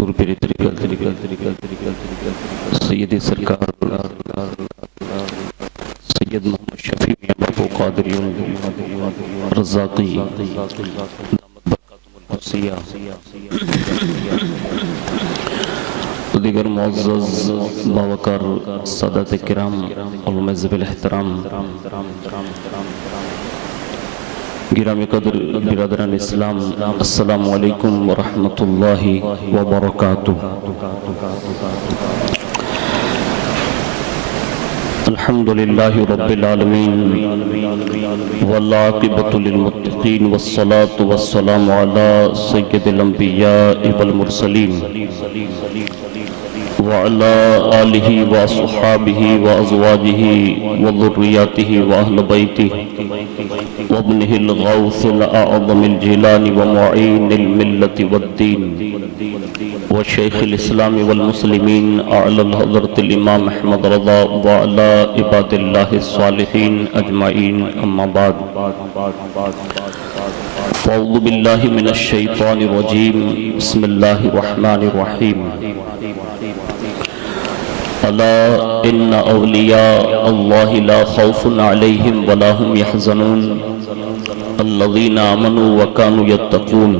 حضور پیر طریقت سید سرکار سید محمد شفیع میاں باپو قادری رزاقی دامت برکاتہم القدسیہ دیگر معزز باوقار سادات کرام اور معزز الاحترام گرامی قدر برادران اسلام، السلام علیکم ورحمۃ اللہ وبرکاتہ۔ الحمدللہ رب العالمین والعاقبۃ للمتقین والصلاة والسلام علی سید الانبیاء والمرسلین وعلى آلہ وصحابہ وازواجہ وذریاتہ واہل بیتہ وابنہ الغوث الأعظم الجیلانی ومعین الملت والدین وشیخ الاسلام والمسلمین اعلی الحضرت الامام احمد رضا وعلى عباد اللہ الصالحین اجمعین، اما بعد فاعوذ باللہ من الشیطان الرجیم، بسم اللہ الرحمن الرحیم۔ الا ان اولیاء اللہ لا خوف علیہم ولا هم يحزنون الذین آمنوا وكانوا يتقون۔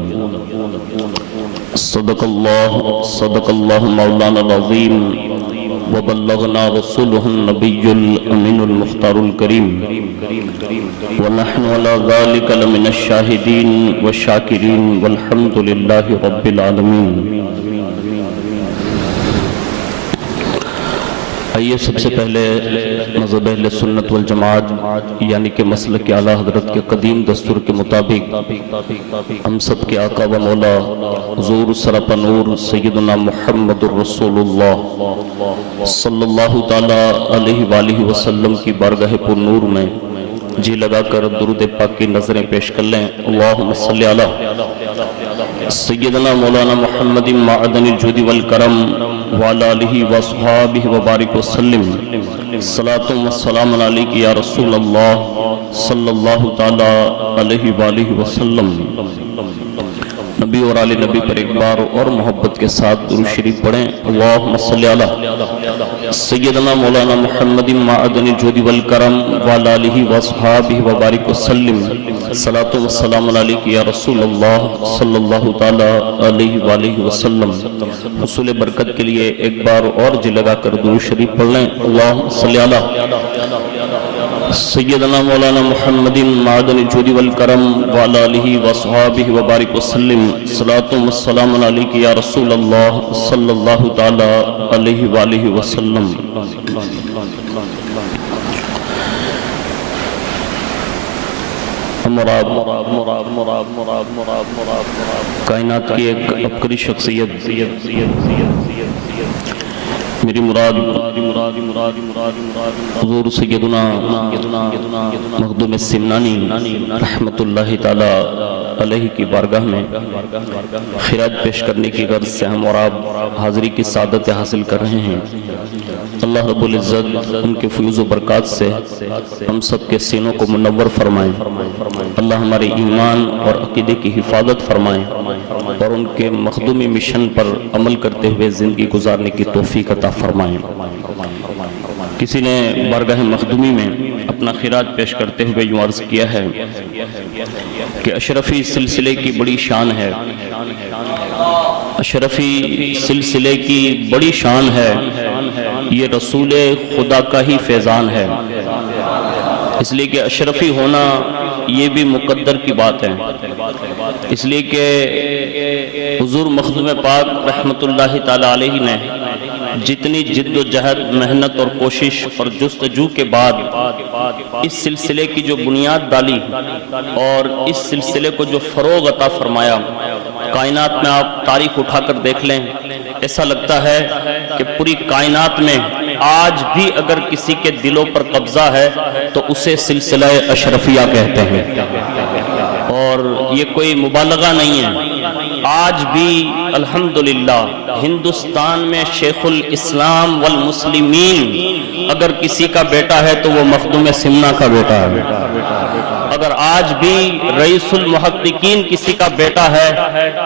صدق اللہ مولانا العظیم وبلغنا رسوله النبی الامین المختار الکریم ونحن على ذلك لمن الشاہدین والشاکرین والحمد للہ رب العالمین۔ آئیے سب سے پہلے مذہب اہل سنت والجماعت یعنی کہ مسلک اعلیٰ حضرت کے قدیم دستور کے مطابق ہم سب کے آقا و مولا حضور سراپا نور سیدنا محمد الرسول اللہ صلی اللہ تعالیٰ علیہ وآلہ وسلم کی بارگاہ پر نور میں جی لگا کر درود پاک کی نظریں پیش کر لیں۔ اللہم صلی علی سیدنا مولانا محمد معدن الجود والکرم وعلی آلہ وصحابہ وبارک وسلم۔ صلاۃ و سلام علیک یا رسول اللہ صلی اللہ تعالی علیہ وآلہ وسلم۔ نبی اور آل نبی پر ایک بار اور محبت کے ساتھ درود شریف پڑھیں۔ اللہم صلی علی سیدنا مولانا محمد معدن الجود والکرم وعلی آلہ وصحابہ وبارک وسلم۔ صلاۃ و سلام علیک یا رسول اللہ صلی اللہ تعالی علیہ وآلہ وسلم۔ حصول برکت کے لیے ایک بار اور جی لگا کر درود شریف پڑھ لیں۔ اللہم صلی علی سیدنا مولانا محمد معدن الجود والکرم وعلی آلہ وصحابہ وبارک وسلم۔ صلاۃ و سلام علیک یا رسول اللہ صلی اللہ تعالی علیہ وآلہ وسلم۔ کائنات کی ایک عبقری شخصیت میری مراد حضور سیدنا مخدوم السمنانی رحمت اللہ تعالی علیہ کی بارگاہ میں خراج پیش کرنے کی غرض سے ہم اور آپ حاضری کی سعادت حاصل کر رہے ہیں۔ اللہ رب العزت ان کے فیوز و برکات سے ہم سب کے سینوں کو منور فرمائیں۔ اللہ ہمارے ایمان اور عقیدے کی حفاظت فرمائیں اور ان کے مخدومی مشن پر عمل کرتے ہوئے زندگی گزارنے کی توفیق عطا فرمائیں۔ کسی نے بارگاہ مخدومی میں اپنا خراج پیش کرتے ہوئے یوں عرض کیا ہے کہ اشرفی سلسلے کی بڑی شان ہے، اشرفی سلسلے کی بڑی شان ہے، یہ رسول خدا کا ہی فیضان ہے۔ اس لیے کہ اشرفی ہونا یہ بھی مقدر کی بات ہے، اس لیے کہ حضور مخدوم پاک رحمت اللہ تعالی علیہ نے جتنی جد و جہد، محنت اور کوشش اور جستجو کے بعد اس سلسلے کی جو بنیاد ڈالی اور اس سلسلے کو جو فروغ عطا فرمایا، کائنات میں آپ تاریخ اٹھا کر دیکھ لیں، ایسا لگتا ہے کہ پوری کائنات میں آج بھی اگر کسی کے دلوں پر قبضہ ہے تو اسے سلسلہ اشرفیہ کہتے ہیں، اور یہ کوئی مبالغہ نہیں ہے۔ آج بھی الحمدللہ ہندوستان میں شیخ الاسلام والمسلمین اگر کسی کا بیٹا ہے تو وہ مخدوم سمنا کا بیٹا ہے۔ اگر آج بھی رئیس المحققین کسی کا بیٹا ہے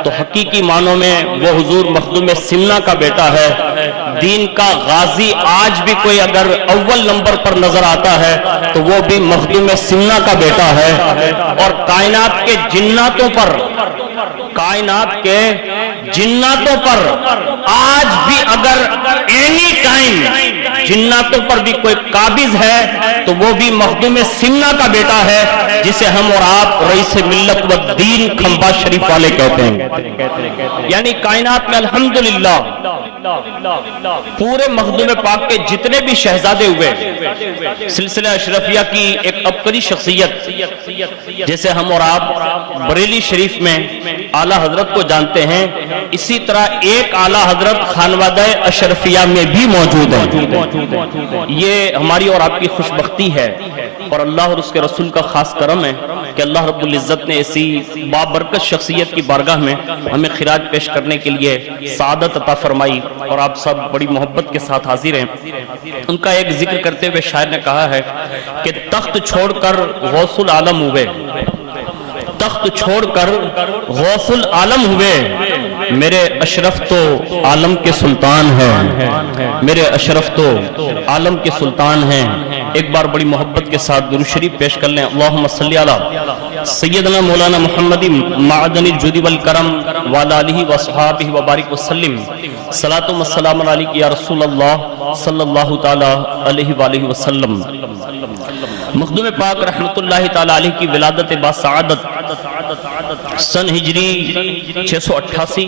تو حقیقی معنوں میں وہ حضور مخدوم سمنا کا بیٹا ہے. دین کا غازی آج بھی کوئی اگر اول نمبر پر نظر آتا ہے تو وہ بھی مخدوم سمنا کا بیٹا ہے. اور کائنات کے جناتوں پر آج بھی اگر اینی ٹائم جناتوں پر بھی کوئی قابض ہے تو وہ بھی مخدوم سمنا کا بیٹا ہے، جسے ہم اور آپ رئیس ملت و دین کھمبا شریف والے کہتے ہیں. یعنی کائنات میں الحمدللہ پورے مخدوم پاک کے جتنے بھی شہزادے ہوئے، سلسلہ اشرفیہ کی ایک عبقری شخصیت جیسے ہم اور آپ بریلی شریف میں اعلیٰ حضرت کو جانتے ہیں، اسی طرح ایک اعلیٰ حضرت خانوادہ اشرفیہ میں بھی موجود ہیں. یہ ہماری اور آپ کی خوش بختی ہے اور اللہ اور اس کے رسول کا خاص کرم ہے کہ اللہ رب العزت نے ایسی بابرکت شخصیت کی بارگاہ میں ہمیں خراج پیش کرنے کے لیے سعادت عطا فرمائی، اور آپ سب بڑی محبت کے ساتھ حاضر ہیں. ان کا ایک ذکر کرتے ہوئے شاعر نے کہا ہے کہ تخت چھوڑ کر غوث العالم ہوئے، تخت چھوڑ کر غوث العالم ہوئے، میرے اشرف تو عالم کے سلطان ہیں، میرے اشرف تو عالم کے سلطان ہیں. ایک بار بڑی محبت کے ساتھ درود شریف پیش کر لیں. اللہم صلی علی سیدنا مولانا محمد معدن الجود والکرم وعلی آلہ وصحابہ وبارک وسلم. صلاۃ و سلام علیک یا رسول اللہ صلی اللہ تعالی علیہ وآلہ وسلم. مخدوم پاک رحمت اللہ تعالی علیہ کی ولادت باسعادت سن ہجری 688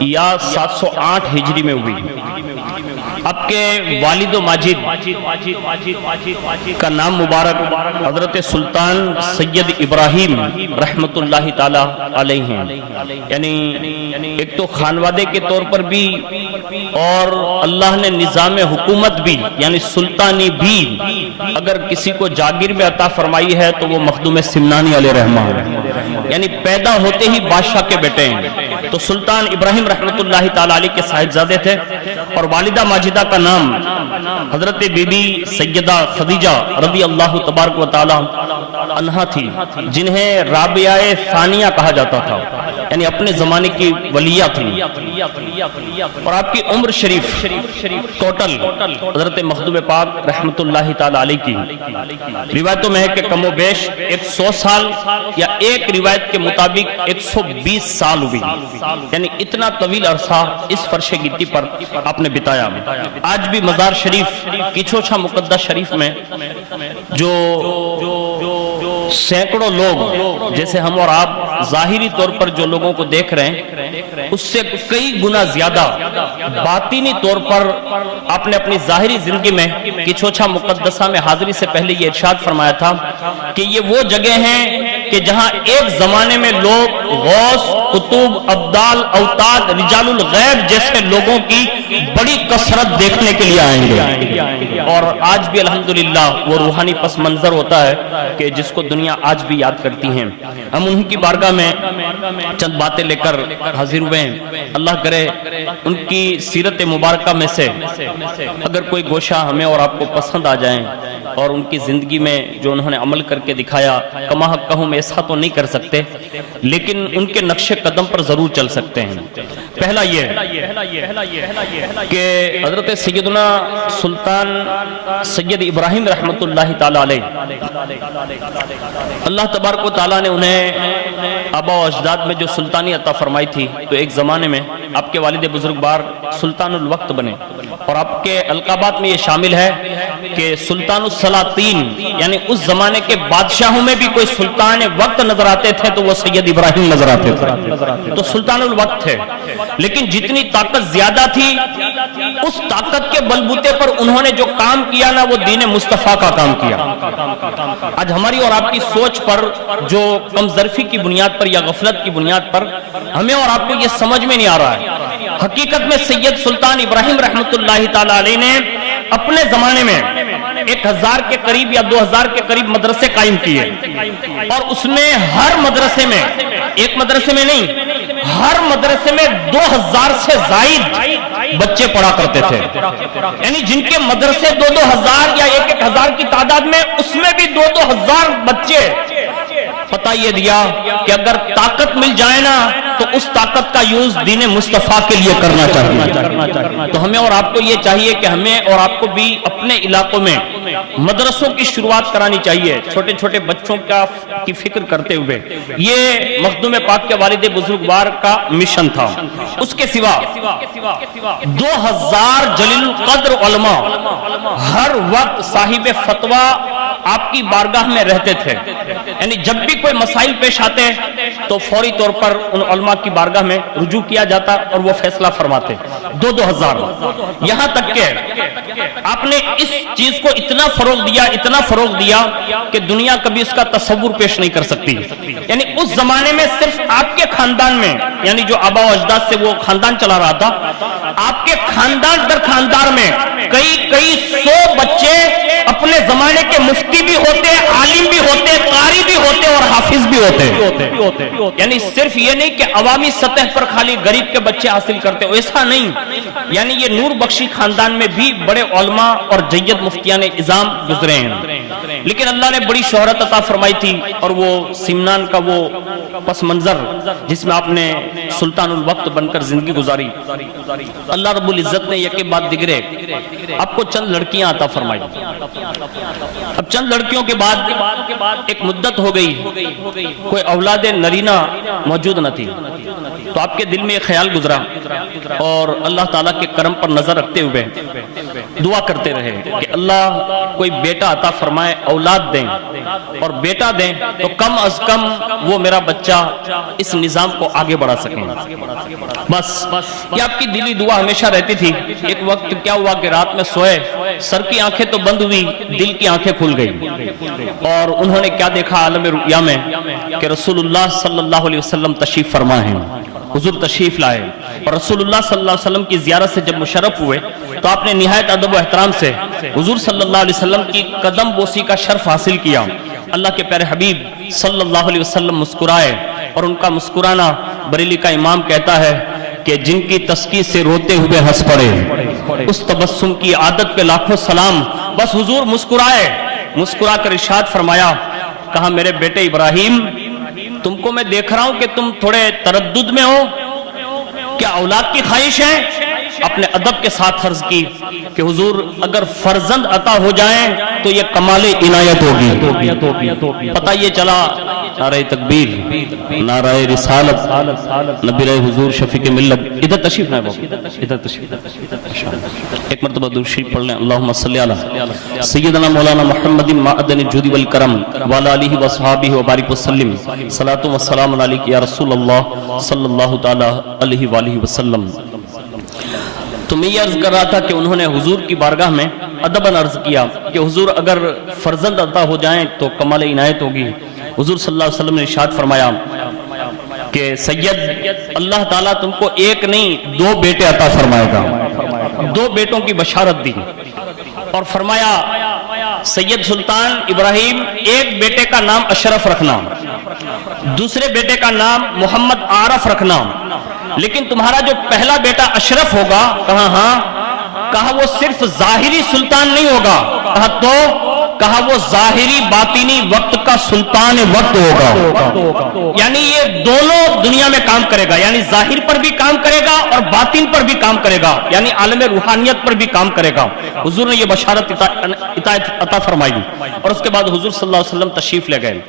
یا 708 ہجری میں ہوئی. آپ کے والد و ماجد کا نام مبارک حضرت سلطان سید ابراہیم رحمت اللہ تعالی علیہ ہیں. یعنی ایک تو خانوادے کے طور پر بھی اور اللہ نے نظام حکومت بھی یعنی سلطانی بھی اگر کسی کو جاگیر میں عطا فرمائی ہے تو وہ مخدوم سمنانی علیہ رحمہ، یعنی پیدا ہوتے ہی بادشاہ کے بیٹے ہیں. تو سلطان ابراہیم رحمت اللہ تعالی علیہ کے صاحبزادے تھے اور والدہ ماجدہ کا نام حضرت بی بی سیدہ خدیجہ رضی اللہ تبارک و تعالی عنہا تھی، جنہیں رابعہ ثانیہ کہا جاتا تھا، یعنی اپنے زمانے کی ولیہ تھی. اور آپ کی عمر شریف ٹوٹل حضرت مخدوم پاک رحمت اللہ تعالی علیہ کی روایتوں میں ہے کہ کم و بیش 100 سال یا ایک روایت کے مطابق 120 سال ہوئی، یعنی اتنا طویل عرصہ اس فرش گدی پر آپ نے بتایا. آج بھی مزار شریف کیچھوچھا مقدس شریف میں جو سینکڑوں لوگ جیسے ہم اور آپ ظاہری طور پر جو لوگوں کو دیکھ رہے ہیں اس سے کئی گنا زیادہ باطینی طور پر آپ نے اپنی ظاہری زندگی میں کیچھوچھا مقدسہ میں حاضری سے پہلے یہ ارشاد فرمایا تھا کہ یہ وہ جگہ ہیں کہ جہاں ایک زمانے میں لوگ غوث، قطب، ابدال، اوتاد، رجال الغیب جیسے لوگوں کی بڑی کثرت دیکھنے کے لیے آئیں گے. اور آج بھی الحمدللہ وہ روحانی پس منظر ہوتا ہے کہ جس کو دنیا آج بھی یاد کرتی ہیں. ہم انہی کی بارگاہ میں چند باتیں لے کر حاضر ہوئے ہیں. اللہ کرے ان کی سیرت مبارکہ میں سے اگر کوئی گوشہ ہمیں اور آپ کو پسند آ جائیں اور ان کی زندگی میں جو انہوں نے عمل کر کے دکھایا، کما حق کہوں میں ایسا تو نہیں کر سکتے لیکن ان کے نقش قدم پر ضرور چل سکتے ہیں. پہلا یہ کہ حضرت سیدنا سلطان سید ابراہیم رحمت اللہ تعالی علیہ، اللہ تبارک و تعالیٰ نے انہیں آبا و اجداد میں جو سلطانی عطا فرمائی تھی تو ایک زمانے میں آپ کے والد بزرگ بار سلطان الوقت بنے، اور آپ کے القابات میں یہ شامل ہے کہ سلطان السلاطین یعنی اس زمانے کے بادشاہوں میں بھی کوئی سلطان وقت نظر آتے تھے تو وہ سید ابراہیم نظر آتے تھے، تو سلطان الوقت تھے. لیکن جتنی طاقت زیادہ تھی اس طاقت کے بلبوتے پر انہوں نے جو کام کیا نا وہ دین مصطفیٰ کا کام کیا. آج ہماری اور آپ کی سوچ پر جو کم ظرفی کی بنیاد پر یا غفلت کی بنیاد پر ہمیں اور آپ کو یہ سمجھ میں نہیں آ رہا ہے، حقیقت میں سید سلطان ابراہیم رحمت اللہ تعالی علیہ نے اپنے زمانے میں 1000 کے قریب یا 2000 کے قریب مدرسے قائم کیے، اور اس میں ہر مدرسے میں ایک مدرسے میں نہیں ہر مدرسے میں 2000 سے زائد بچے پڑھا کرتے تھے. یعنی جن کے مدرسے 2000 یا 1000 کی تعداد میں اس میں بھی 2000 بچے پتہ یہ دیا کہ اگر طاقت مل جائے نا تو اس طاقت کا یوز دین مصطفیٰ کے لیے کرنا چاہیے. تو ہمیں اور آپ کو یہ چاہیے کہ ہمیں اور آپ کو بھی اپنے علاقوں میں مدرسوں کی شروعات کرانی چاہیے، چھوٹے چھوٹے بچوں کی فکر کرتے ہوئے. یہ مخدوم پاک کے والد بزرگوار کا مشن تھا. اس کے سوا 2000 جلیل القدر علماء ہر وقت صاحب فتویٰ آپ کی بارگاہ میں رہتے تھے. یعنی جب بھی کوئی مسائل پیش آتے تو فوری طور پر ان علماء کی بارگاہ میں رجوع کیا جاتا اور وہ فیصلہ فرماتے. 2000 یہاں تک کہ آپ نے اس چیز کو اتنا فروغ دیا کہ دنیا کبھی اس کا تصور پیش نہیں کر سکتی. یعنی اس زمانے میں صرف آپ کے خاندان میں، یعنی جو آبا و اجداد سے وہ خاندان چلا رہا تھا، آپ کے خاندان در خاندان میں کئی سو بچے اپنے زمانے کے مفتی بھی ہوتے، عالم بھی ہوتے، قاری بھی ہوتے اور حافظ بھی ہوتے. یعنی صرف یہ نہیں کہ عوامی سطح پر خالی غریب کے بچے حاصل کرتے، ایسا نہیں. یعنی یہ نور بخشی خاندان میں بھی بڑے علماء اور جید مفتیان اعظام گزرے ہیں. لیکن اللہ نے بڑی شہرت عطا فرمائی تھی، اور وہ سمنان کا وہ پس منظر جس میں آپ نے سلطان الوقت بن کر زندگی گزاری، اللہ رب العزت نے یکے بعد دیگرے آپ کو چند لڑکیاں عطا فرمائی. اب چند لڑکیوں کے بعد ایک مدت ہو گئی، کوئی اولاد نرینہ موجود نہ تھی. تو آپ کے دل میں ایک خیال گزرا اور اللہ تعالیٰ کے کرم پر نظر رکھتے ہوئے دعا کرتے رہے کہ اللہ کوئی بیٹا عطا فرمائے، اولاد دیں، اور بیٹا دیں تو کم از کم وہ میرا بچہ اس نظام کو آگے بڑھا سکیں. بس یہ آپ کی دلی دعا ہمیشہ رہتی تھی. ایک وقت کیا ہوا کہ رات میں سوئے، سر کی آنکھیں تو بند ہوئی، دل کی آنکھیں کھل گئی، اور انہوں نے کیا دیکھا عالم رؤیا میں کہ رسول اللہ صلی اللہ علیہ وسلم تشریف فرما ہیں. حضور تشریف لائے اور رسول اللہ صلی اللہ علیہ وسلم کی زیارت سے جب مشرف ہوئے تو آپ نے نہایت ادب و احترام سے حضور صلی اللہ علیہ وسلم کی قدم بوسی کا شرف حاصل کیا. اللہ کے پیارے حبیب صلی اللہ علیہ وسلم مسکرائے، اور ان کا مسکرانا بریلی کا امام کہتا ہے کہ جن کی تسکی سے روتے ہوئے ہنس پڑے، اس تبسم کی عادت پہ لاکھوں سلام. بس حضور مسکرا کر ارشاد فرمایا، کہا میرے بیٹے ابراہیم، تم کو میں دیکھ رہا ہوں کہ تم تھوڑے تردد میں ہو، کیا اولاد کی خواہش ہے؟ اپنے ادب کے ساتھ عرض کی کہ حضور اگر فرزند عطا ہو جائیں تو یہ کمال عنایت ہوگی. پتہ یہ چلا نعرہ تکبیر، نعرہ رسالت، نبی رہے حضور شفیق ملت. ادھر تشریف نہ ادھر تشریف. ایک مرتبہ درود شریف پڑھ لیں. اللہم صلی علی سیدنا مولانا محمد معدن الجود والکرم وعلی آلہ وصحابہ وبارک وسلم. صلاۃ و سلام علیک یا رسول اللہ صلی اللہ تعالی علیہ وآلہ وسلم. تو میں یہ عرض کر رہا تھا کہ انہوں نے حضور کی بارگاہ میں ادباً عرض کیا کہ حضور اگر فرزند عطا ہو جائیں تو کمال عنایت ہوگی. حضور صلی اللہ علیہ وسلم نے ارشاد فرمایا کہ سید، اللہ تعالیٰ تم کو ایک نہیں 2 بیٹے عطا فرمائے گا. 2 بیٹوں کی بشارت دی اور فرمایا سید سلطان ابراہیم، ایک بیٹے کا نام اشرف رکھنا، دوسرے بیٹے کا نام محمد عارف رکھنا، لیکن تمہارا جو پہلا بیٹا اشرف ہوگا، کہا ہاں، کہا وہ صرف ظاہری سلطان نہیں ہوگا، کہا تو، کہا وہ ظاہری باطنی وقت کا سلطان وقت ہوگا. یعنی یہ دونوں دنیا میں کام کرے گا، یعنی ظاہر پر بھی کام کرے گا اور باطن پر بھی کام کرے گا، یعنی عالم روحانیت پر بھی کام کرے گا. حضور نے یہ بشارت عطا فرمائی اور اس کے بعد حضور صلی اللہ علیہ وسلم تشریف لے گئے.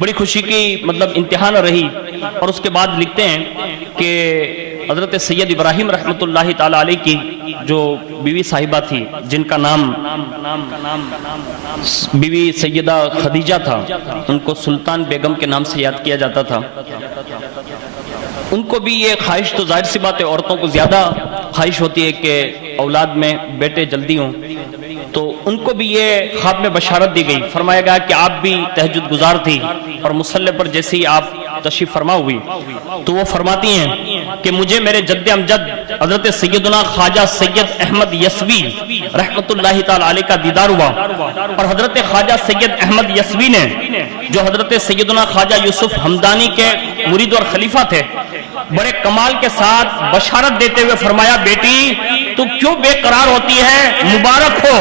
بڑی خوشی کی انتہا نہ رہی. اور اس کے بعد لکھتے ہیں کہ حضرت سید ابراہیم رحمۃ اللہ تعالی علیہ کی جو بیوی صاحبہ تھی، جن کا نام بیوی سیدہ خدیجہ تھا، ان کو سلطان بیگم کے نام سے یاد کیا جاتا تھا. ان کو بھی یہ خواہش، تو ظاہر سی بات ہے عورتوں کو زیادہ خواہش ہوتی ہے کہ اولاد میں بیٹے جلدی ہوں، تو ان کو بھی یہ خواب میں بشارت دی گئی. فرمایا گیا کہ آپ بھی تہجد گزار تھی اور مصلی پر جیسے ہی آپ تشریف فرما ہوئی تو وہ فرماتی ہیں کہ مجھے میرے جد امجد حضرت سیدنا خواجہ سید احمد یسوی رحمت اللہ تعالی علیہ کا دیدار ہوا. اور حضرت خواجہ سید احمد یسوی نے، جو حضرت سیدنا خواجہ یوسف ہمدانی کے مرید اور خلیفہ تھے، بڑے کمال کے ساتھ بشارت دیتے ہوئے فرمایا، بیٹی تو کیوں بے قرار ہوتی ہے؟ مبارک ہو،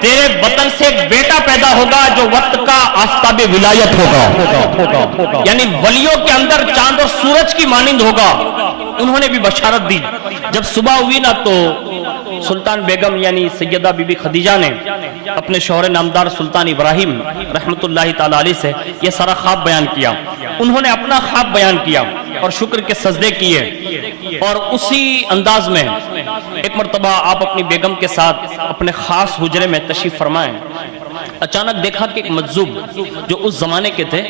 تیرے بطن سے ایک بیٹا پیدا ہوگا جو وقت کا آفتاب ولایت ہوگا، یعنی ولیوں کے اندر چاند اور سورج کی مانند ہوگا۔ انہوں نے بھی بشارت دی۔ جب صبح ہوئی نا تو سلطان بیگم یعنی سیدہ بی بی خدیجہ نے اپنے شوہر نامدار سلطان ابراہیم رحمت اللہ تعالی علیہ سے یہ سارا خواب بیان کیا۔ انہوں نے اپنا خواب بیان کیا اور شکر کے سجدے کیے، اور اسی انداز میں ایک مرتبہ آپ اپنی بیگم کے ساتھ اپنے خاص حجرے میں تشریف فرمائیں۔ اچانک دیکھا کہ ایک مجذوب جو اس زمانے کے تھے،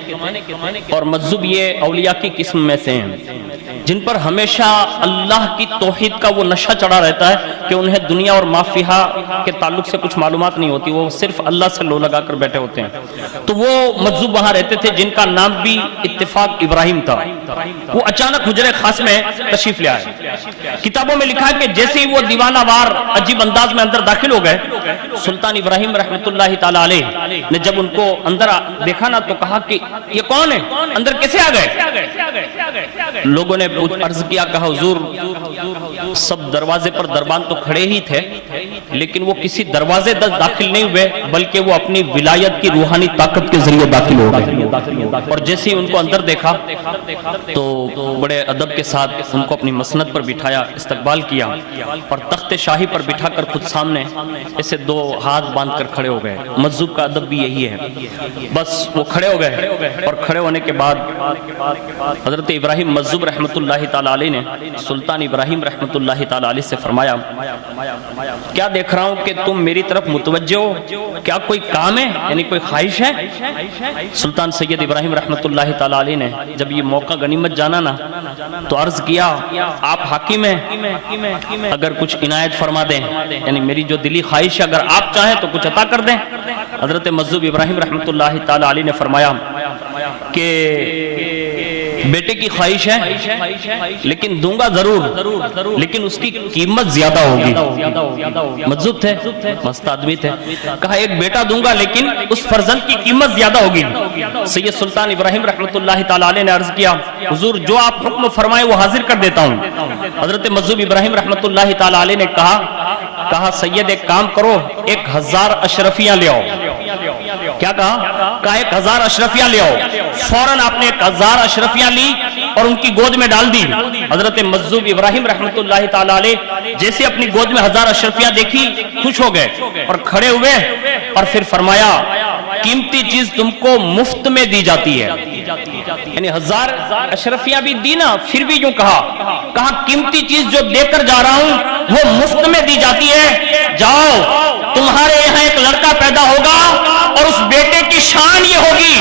اور مجذوب یہ اولیاء کی قسم میں سے ہیں جن پر ہمیشہ اللہ کی توحید کا وہ نشہ چڑھا رہتا ہے کہ انہیں دنیا اور ما فیہا کے تعلق سے کچھ معلومات نہیں ہوتی، وہ صرف اللہ سے لو لگا کر بیٹھے ہوتے ہیں۔ تو وہ مجذوب وہاں رہتے تھے جن کا نام بھی اتفاق ابراہیم تھا۔ وہ اچانک حجرے خاص میں تشریف لے آئے۔ کتابوں میں لکھا ہے کہ جیسے ہی وہ دیوانہ وار عجیب انداز میں اندر داخل ہو گئے، سلطان ابراہیم رحمت اللہ تعالی علیہ نے جب ان کو اندر دیکھا نا تو کہا کہ یہ کون ہے، اندر کیسے آ گئے؟ لوگوں نے عرض کیا، کہا حضور سب دروازے پر دربان تو کھڑے ہی تھے، لیکن وہ کسی دروازے داخل نہیں ہوئے بلکہ وہ اپنی ولایت کی روحانی طاقت کے ذریعے داخل ہو گئے۔ اور جیسے ہی ان کو اندر دیکھا تو بڑے ادب کے ساتھ ان کو اپنی مسند پر بٹھایا، استقبال کیا، اور تخت شاہی پر بٹھا کر خود سامنے ایسے دو ہاتھ باندھ کر کھڑے ہو گئے۔ مجذوب کا ادب بھی یہی ہے۔ بس وہ کھڑے ہو گئے، اور کھڑے ہونے کے بعد حضرت ابراہیم مجذوب رحمت اللہ تعالی علیہ نے سلطان ابراہیم رحمت اللہ تعالی علیہ سے فرمایا، کیا دیکھ رہا ہوں کہ تم میری طرف متوجہ ہو، کیا کوئی کام ہے، یعنی کوئی خواہش ہے؟ سلطان سید ابراہیم رحمت اللہ تعالی علیہ نے جب یہ موقع غنیمت جانا نا تو عرض کیا، آپ حاکم ہیں، اگر کچھ عنایت فرما دیں، یعنی میری جو دلی خواہش ہے اگر آپ چاہیں تو کچھ عطا کر دیں۔ حضرت مجذوب ابراہیم رحمت اللہ تعالی علیہ نے فرمایا کہ بیٹے کی خواہش ہے لیکن دوں گا ضرور، لیکن اس کی قیمت زیادہ ہوگی۔ مجذوب تھے، مست آدمی تھے، کہا ایک بیٹا دوں گا لیکن اس فرزند کی قیمت زیادہ ہوگی۔ سید سلطان ابراہیم رحمت اللہ تعالی علیہ نے عرض کیا، حضور جو آپ حکم فرمائے وہ حاضر کر دیتا ہوں۔ حضرت مجذوب ابراہیم رحمت اللہ تعالی علیہ نے کہا سید ایک کام کرو، 1000 اشرفیاں لے آؤ۔ کیا کہا؟ 1000 اشرفیاں لے آؤ۔ فوراً آپ نے 1000 اشرفیاں لی اور ان کی گود میں ڈال دی۔ حضرت مجذوب ابراہیم رحمت اللہ تعالی علیہ جیسے اپنی گود میں 1000 اشرفیاں دیکھی خوش ہو گئے اور کھڑے ہوئے، اور پھر فرمایا قیمتی چیز تم کو مفت میں دی جاتی ہے، یعنی 1000 اشرفیاں بھی دی نا، پھر بھی یوں کہا قیمتی چیز جو دے کر جا رہا ہوں وہ مفت میں دی جاتی ہے، جاؤ تمہارے یہاں ایک لڑکا پیدا ہوگا اور اس بیٹے کی شان یہ ہوگی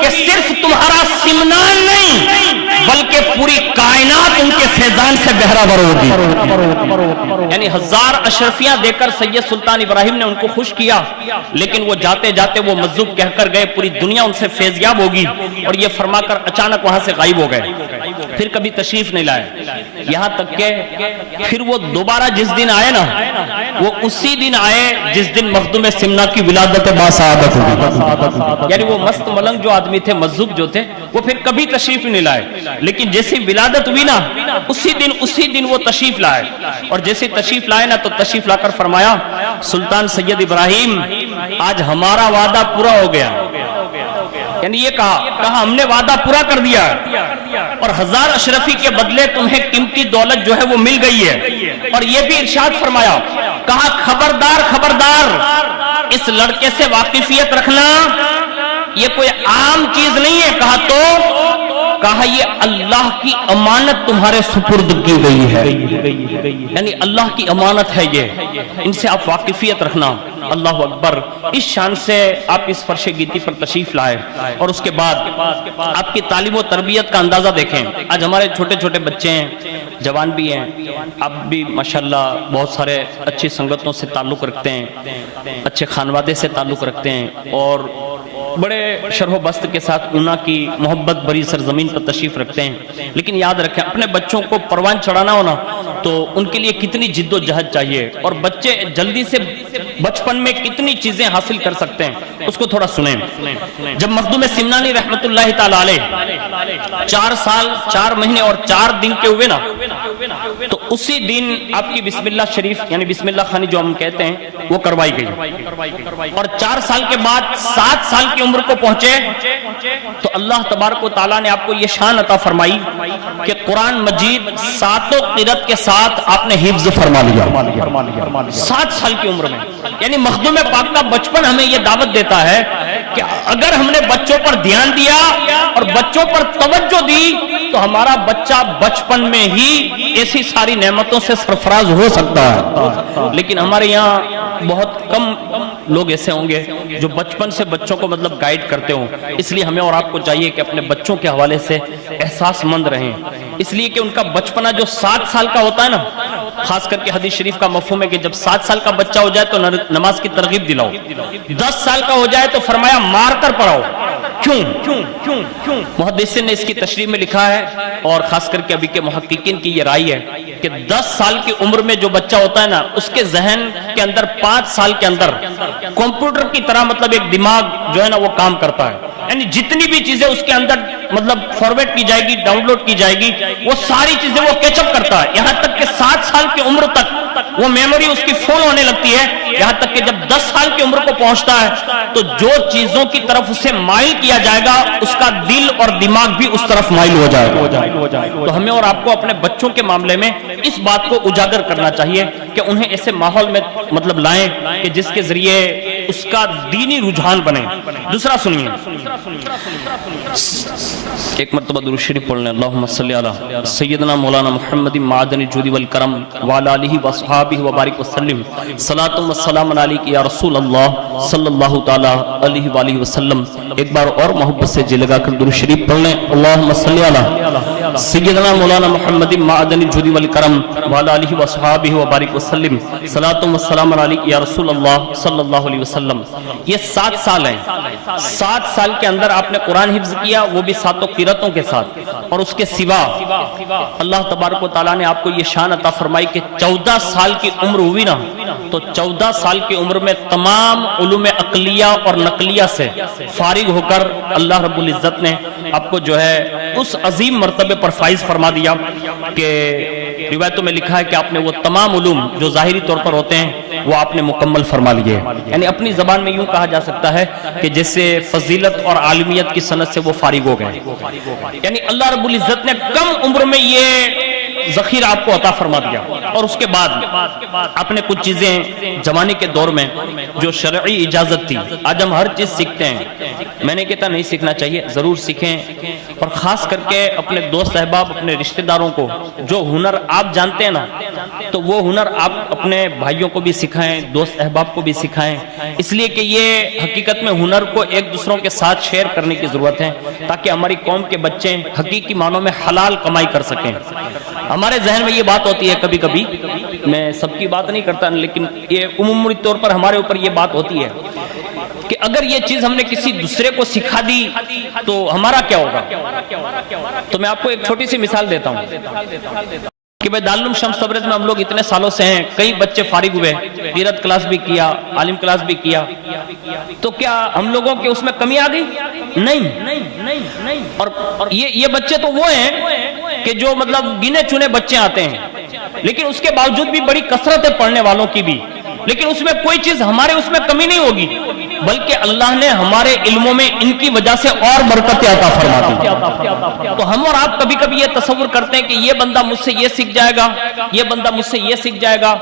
کہ صرف تمہارا سمنان نہیں بلکہ پوری کائنات ان کے فیضان سے بہرہ ہوگی۔ یعنی 1000 اشرفیاں دے کر سید سلطان ابراہیم نے ان کو خوش کیا، لیکن وہ جاتے جاتے وہ مجذوب کہہ کر گئے پوری دنیا ان سے فیضیاب ہوگی، اور یہ فرما کر اچانک وہاں سے غائب ہو گئے، پھر کبھی تشریف نہیں لائے۔ یہاں تک کہ پھر وہ دوبارہ جس دن آئے نا وہ اسی دن آئے جس دن مخدوم سمنا کی ولادت باسعادت ہوئی، یعنی وہ مست ملنگ جو آدمی تھے، مجذوب جو تھے، وہ پھر کبھی تشریف نہیں لائے، لیکن جیسی ولادت ہوئی نا اسی دن وہ تشریف لائے، اور جیسے تشریف لائے نا تو تشریف لا کر فرمایا سلطان سید ابراہیم آج ہمارا وعدہ پورا ہو گیا، یعنی یہ کہا ہم نے وعدہ پورا کر دیا، اور 1000 اشرفی کے بدلے تمہیں قیمتی دولت جو ہے وہ مل گئی ہے۔ اور یہ بھی ارشاد فرمایا، کہا خبردار اس لڑکے سے واقفیت رکھنا، یہ کوئی عام چیز نہیں ہے، کہا یہ اللہ کی امانت تمہارے سپرد کی گئی ہے، یعنی اللہ کی امانت ہے یہ، ان سے آپ واقفیت رکھنا۔ اللہ اکبر، اس شان سے آپ اس فرش گیتی پر تشریف لائے، اور اس کے بعد آپ کی تعلیم و تربیت کا اندازہ دیکھیں۔ آج ہمارے چھوٹے چھوٹے بچے ہیں، جوان بھی ہیں، آپ بھی ماشاءاللہ بہت سارے اچھی سنگتوں سے تعلق رکھتے ہیں، اچھے خانوادے سے تعلق رکھتے ہیں، اور بڑے شرح و بست کے ساتھ اونا کی محبت بری سرزمین پر تشریف رکھتے ہیں، لیکن یاد رکھیں اپنے بچوں کو پروان چڑھانا ہونا تو ان کے لیے کتنی جد و جہد چاہیے، اور بچے جلدی سے بچپن میں کتنی چیزیں حاصل کر سکتے ہیں اس کو تھوڑا سنیں۔ جب مخدوم سمنانی رحمت اللہ تعالی علیہ 4 سال 4 مہینے اور 4 دن کے ہوئے نا تو اسی دن آپ کی بسم اللہ شریف یعنی بسم اللہ خانی جو ہم کہتے ہیں وہ کروائی گئی، اور 4 سال کے بعد 7 سال کی عمر کو پہنچے تو اللہ تبارک و تعالیٰ نے آپ کو یہ شان عطا فرمائی کہ قرآن مجید 7 قرات کے ساتھ آپ نے حفظ فرما لیا 7 سال کی عمر میں۔ یعنی مخدوم پاک کا بچپن ہمیں یہ دعوت دیتا ہے کہ اگر ہم نے بچوں پر دھیان دیا اور بچوں پر توجہ دی تو ہمارا بچہ بچپن میں ہی ایسی ساری نعمتوں سے سرفراز ہو سکتا ہے۔ لیکن ہمارے یہاں بہت کم لوگ ایسے ہوں گے جو بچپن سے بچوں کو مطلب گائیڈ کرتے ہوں، اس لیے ہمیں اور آپ کو چاہیے کہ اپنے بچوں کے حوالے سے احساس مند رہیں، اس لیے کہ ان کا بچپنا جو 7 سال کا ہوتا ہے نا، خاص کر کے حدیث شریف کا مفہوم ہے کہ جب 7 سال کا بچہ ہو جائے تو نماز کی ترغیب دلاؤ، 10 سال کا ہو جائے تو فرمایا مار کر پڑھاؤ۔ کیوں؟ محدثین نے اس کی تشریح میں لکھا ہے، اور خاص کر کے ابھی کے محققین کی یہ رائے ہے کہ 10 سال کی عمر میں جو بچہ ہوتا ہے نا، اس کے ذہن کے اندر 5 سال کے اندر کمپیوٹر کی طرح مطلب ایک دماغ جو ہے نا وہ کام کرتا ہے، یعنی جتنی بھی چیزیں اس کے اندر مطلب فارورڈ کی جائے گی، ڈاؤن لوڈ کی جائے گی، وہ ساری چیزیں وہ کیچ اپ کرتا ہے، یہاں تک کہ 7 سال کی عمر تک وہ میموری اس کی فل ہونے لگتی ہے، یہاں تک کہ جب 10 سال کی عمر کو پہنچتا ہے تو جو چیزوں کی طرف اسے مائل کیا جائے گا اس کا دل اور دماغ بھی اس طرف مائل ہو جائے گا۔ تو ہمیں اور آپ کو اپنے بچوں کے معاملے میں اس بات کو اجاگر کرنا چاہیے کہ انہیں ایسے ماحول میں مطلب لائیں کہ جس کے ذریعے اس کا دینی رجحان بنے۔ دوسرا سنیے، ایک مرتبہ درود شریف پڑھ لیں، اللہم صلی علی سیدنا مولانا محمد معدن الجود والکرم وعلی آلہ واصحابہ وبارک وسلم، صلاۃ و سلام علیک یا رسول اللہ صلی اللہ تعالی علیہ وآلہ وسلم۔ ایک بار اور محبت سے جی لگا کر درود شریف پڑھ لیں، اللہم صلی علی سیدنا مولانا محمد معدن الجود والکرم وعلی آلہ واصحابہ وبارک وسلم، صلاۃ و سلام علیک یا رسول اللہ صلی اللہ علیہ وسلم۔ یہ 7 سال ہیں، 7 سال کے اندر آپ نے قرآن حفظ کیا، وہ بھی 7 قراتوں کے ساتھ، اور اس کے سوا اللہ تبارک و تعالیٰ نے آپ کو یہ شان عطا فرمائی کہ 14 سال کی عمر ہوئی نا، تو 14 سال کی عمر میں تمام علوم عقلیہ اور نقلیہ سے فارغ ہو کر اللہ رب العزت نے آپ کو جو ہے اس عظیم مرتبے پر فائز فرما دیا کہ روایتوں میں لکھا ہے کہ آپ نے وہ تمام علوم جو ظاہری طور پر ہوتے ہیں وہ آپ نے مکمل فرما لیے، یعنی اپنی زبان میں یوں کہا جا سکتا ہے کہ جیسے فضیلت اور عالمیت کی سند سے وہ فارغ ہو گئے، یعنی اللہ رب العزت نے کم عمر میں یہ ذخیرہ آپ کو عطا فرما دیا۔ اور اس کے بعد آپ نے کچھ چیزیں جوانی کے دور میں جو شرعی اجازت تھی، آج ہم ہر چیز سیکھتے ہیں، میں نے کہتا نہیں سیکھنا چاہیے، ضرور سیکھیں، اور خاص کر کے اپنے دوست احباب، اپنے رشتہ داروں کو جو ہنر آپ جانتے ہیں نا، تو وہ ہنر آپ اپنے بھائیوں کو بھی سکھائیں، دوست احباب کو بھی سکھائیں، اس لیے کہ یہ حقیقت میں ہنر کو ایک دوسروں کے ساتھ شیئر کرنے کی ضرورت ہے تاکہ ہماری قوم کے بچے حقیقی معنوں میں حلال کمائی کر سکیں۔ ہمارے ذہن میں یہ بات ہوتی ہے کبھی کبھی، میں سب کی بات نہیں کرتا لیکن یہ عمومی طور پر ہمارے اوپر یہ بات ہوتی ہے کہ اگر یہ چیز ہم نے کسی دوسرے کو سکھا دی تو ہمارا کیا ہوگا۔ تو میں آپ کو ایک چھوٹی سی مثال دیتا ہوں کہ بھئی دارالعلوم شمس تبریز میں ہم لوگ اتنے سالوں سے ہیں، کئی بچے فارغ ہوئے، قرات کلاس بھی کیا، عالم کلاس بھی کیا، تو کیا ہم لوگوں کے اس میں کمی آ گئی؟ نہیں۔ اور یہ بچے تو وہ ہیں کہ جو مطلب گنے چنے بچے آتے ہیں، لیکن اس کے باوجود بھی بڑی کثرت ہے پڑھنے والوں کی بھی، لیکن اس میں کوئی چیز ہمارے اس میں کمی نہیں ہوگی، بلکہ اللہ نے ہمارے علموں میں ان کی وجہ سے اور برکتیں عطا فرما دی۔ تو ہم اور آپ کبھی کبھی یہ تصور کرتے ہیں کہ یہ بندہ مجھ سے یہ سیکھ جائے گا، یہ بندہ مجھ سے یہ سیکھ جائے گا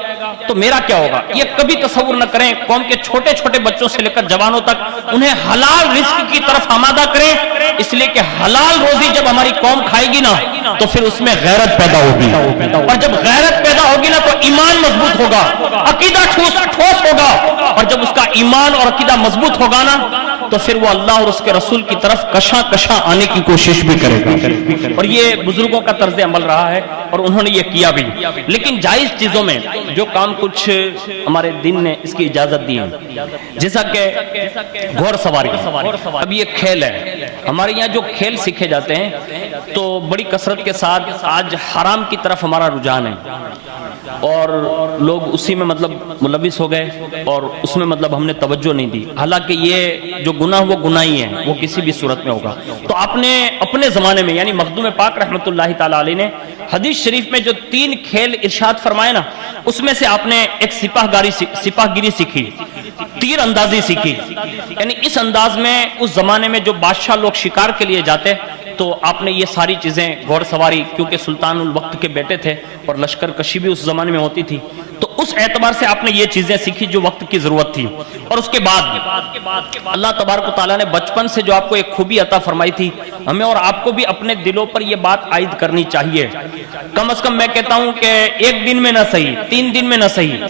تو میرا کیا ہوگا، یہ کبھی تصور نہ کریں۔ قوم کے چھوٹے چھوٹے بچوں سے لے کر جوانوں تک انہیں حلال رزق کی طرف آمادہ کریں، اس لیے کہ حلال روزی جب ہماری قوم کھائے گی نا تو پھر اس میں غیرت پیدا ہوگی، اور جب غیرت پیدا ہوگی نا تو ایمان مضبوط ہوگا، عقیدہ ٹھوس ہوگا، اور جب اس کا ایمان اور عقیدہ مضبوط ہوگا نا تو پھر وہ اللہ اور اس کے رسول کی طرف کشاں آنے کی کوشش بھی کرے گا۔ اور یہ بزرگوں کا طرز عمل رہا ہے اور انہوں نے یہ کیا بھی۔ لیکن جائز چیزوں میں جو کام کچھ ہمارے دین نے اس کی اجازت دی ہے، جیسا کہ گھوڑ سواری، اب یہ کھیل ہے، ہمارے یہاں جو کھیل سیکھے جاتے ہیں تو بڑی کثرت کے ساتھ آج حرام کی طرف ہمارا رجحان ہے، اور لوگ اسی میں مطلب ملوث ہو گئے اور اس میں مطلب ہم نے توجہ نہیں دی، حالانکہ یہ جو گناہ وہ گناہ ہی ہے، وہ کسی بھی صورت میں ہوگا۔ تو آپ نے اپنے زمانے میں یعنی مخدوم پاک رحمت اللہ تعالی علیہ نے حدیث شریف میں جو 3 کھیل ارشاد فرمائے نا، اس میں سے آپ نے ایک سپاہ گیری سیکھی، تیر اندازی سیکھی۔ یعنی اس انداز میں اس زمانے میں جو بادشاہ لوگ شکار کے لیے جاتے تو آپ نے یہ ساری چیزیں، گھوڑ سواری، کیونکہ سلطان الوقت کے بیٹے تھے اور لشکر کشی بھی اس زمانے میں ہوتی تھی، تو اس اعتبار سے آپ نے یہ چیزیں سیکھی جو وقت کی ضرورت تھی۔ اور اس کے بعد اللہ تبارک و تعالیٰ نے بچپن سے جو آپ کو ایک خوبی عطا فرمائی تھی، ہمیں اور آپ کو بھی اپنے دلوں پر یہ بات عائد کرنی چاہیے۔ کم از کم میں کہتا ہوں کہ 1 دن میں نہ صحیح، 3 دن میں نہ صحیح،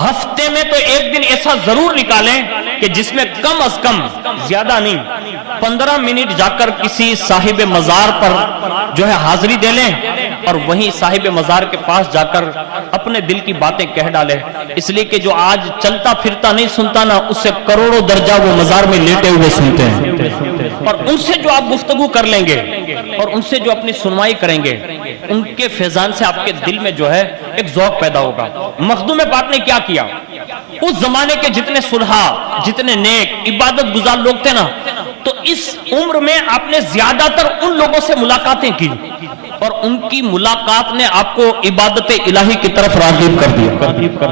ہفتے میں تو 1 دن ایسا ضرور نکالیں کہ جس میں کم از کم، زیادہ نہیں، 15 منٹ جا کر کسی صاحب مزار پر جو ہے حاضری دے لیں اور وہیں صاحب مزار کے پاس جا کر اپنے دل کی باتیں کہہ ڈالیں، اس لیے کہ جو آج چلتا پھرتا نہیں سنتا نا، اس سے کروڑوں درجہ وہ مزار میں لیٹے ہوئے سنتے ہیں۔ اور ان سے جو آپ گفتگو کر لیں گے اور ان سے جو اپنی سنوائی کریں گے، ان کے فیضان سے آپ کے دل میں جو ہے ایک ذوق پیدا ہوگا۔ مخدوم پاک نے کیا کیا؟ اس زمانے کے جتنے صلحاء، جتنے نیک عبادت گزار لوگ تھے نا، تو اس عمر میں آپ نے زیادہ تر ان لوگوں سے ملاقاتیں کی اور ان کی ملاقات نے آپ کو عبادت الہی کی طرف راغب کر دیا۔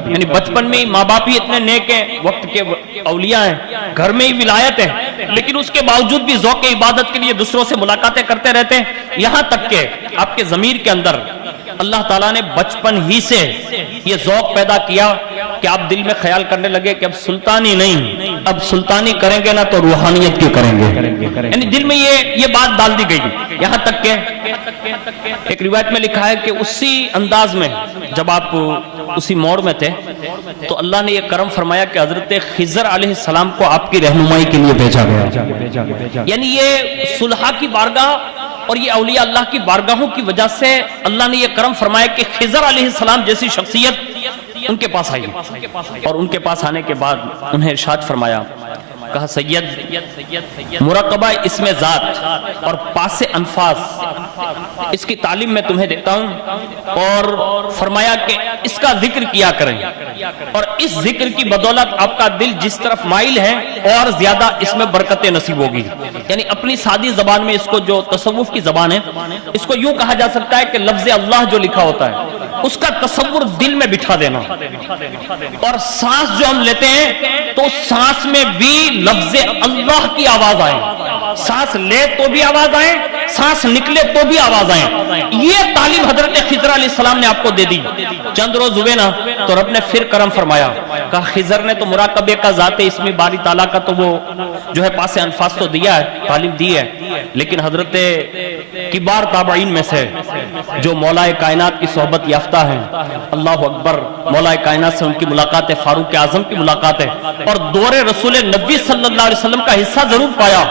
یعنی بچپن میں ہی ماں باپ ہی اتنے نیک ہیں، وقت کے اولیاء ہیں، گھر میں ہی ولایت ہے، لیکن اس کے باوجود بھی ذوق عبادت کے لیے دوسروں سے ملاقاتیں کرتے رہتے ہیں، یہاں تک کہ آپ کے ضمیر کے اندر اللہ تعالیٰ نے بچپن ہی سے یہ ذوق پیدا کیا کہ آپ دل میں خیال کرنے لگے کہ اب سلطانی نہیں، اب سلطانی کریں گے نا تو روحانیت کی کریں گے۔ یعنی دل میں یہ بات ڈال دی گئی، یہاں تک کہ ایک روایت میں لکھا ہے کہ اسی انداز میں جب آپ اسی موڑ میں تھے تو اللہ نے یہ کرم فرمایا کہ حضرت خضر علیہ السلام کو آپ کی رہنمائی کے لیے بھیجا گیا۔ یعنی یہ صلحاء کی بارگاہ اور یہ اولیاء اللہ کی بارگاہوں کی وجہ سے اللہ نے یہ کرم فرمایا کہ خضر علیہ السلام جیسی شخصیت ان کے پاس آئی، اور ان کے پاس آنے کے بعد انہیں ارشاد فرمایا، کہا سید مراقبہ اسم ذات اور پاس انفاس اس کی تعلیم میں تمہیں دیتا ہوں، اور فرمایا کہ اس کا ذکر کیا کریں، اور اس ذکر کی بدولت آپ کا دل جس طرف مائل ہے اور زیادہ اس میں برکت نصیب ہوگی۔ یعنی اپنی سادی زبان میں اس کو، جو تصوف کی زبان ہے، اس کو یوں کہا جا سکتا ہے کہ لفظ اللہ جو لکھا ہوتا ہے اس کا تصور دل میں بٹھا دینا، اور سانس جو ہم لیتے ہیں تو سانس میں بھی لفظ اللہ کی آواز آئے، سانس لے تو بھی آواز آئے، سانس نکلے تو بھی آواز آئے۔ یہ تعلیم حضرت خضر علیہ السلام نے آپ کو دے دی۔ چند روز ہوئے نا تو رب نے پھر کرم فرمایا، کہا خضر نے تو مراقبے کا ذات اسمی باری تعالیٰ کا تو وہ جو ہے پاس انفاس تو دیا ہے، تعلیم دی ہے، لیکن حضرت کبار تابعین میں سے جو مولا کائنات کی صحبت یافتہ ہیں، اللہ اکبر، مولا کائنات سے ان کی ملاقات ہے، فاروق اعظم کی ملاقات ہے، اور دور رسول نبی صلی اللہ علیہ وسلم کا حصہ ضرور پایا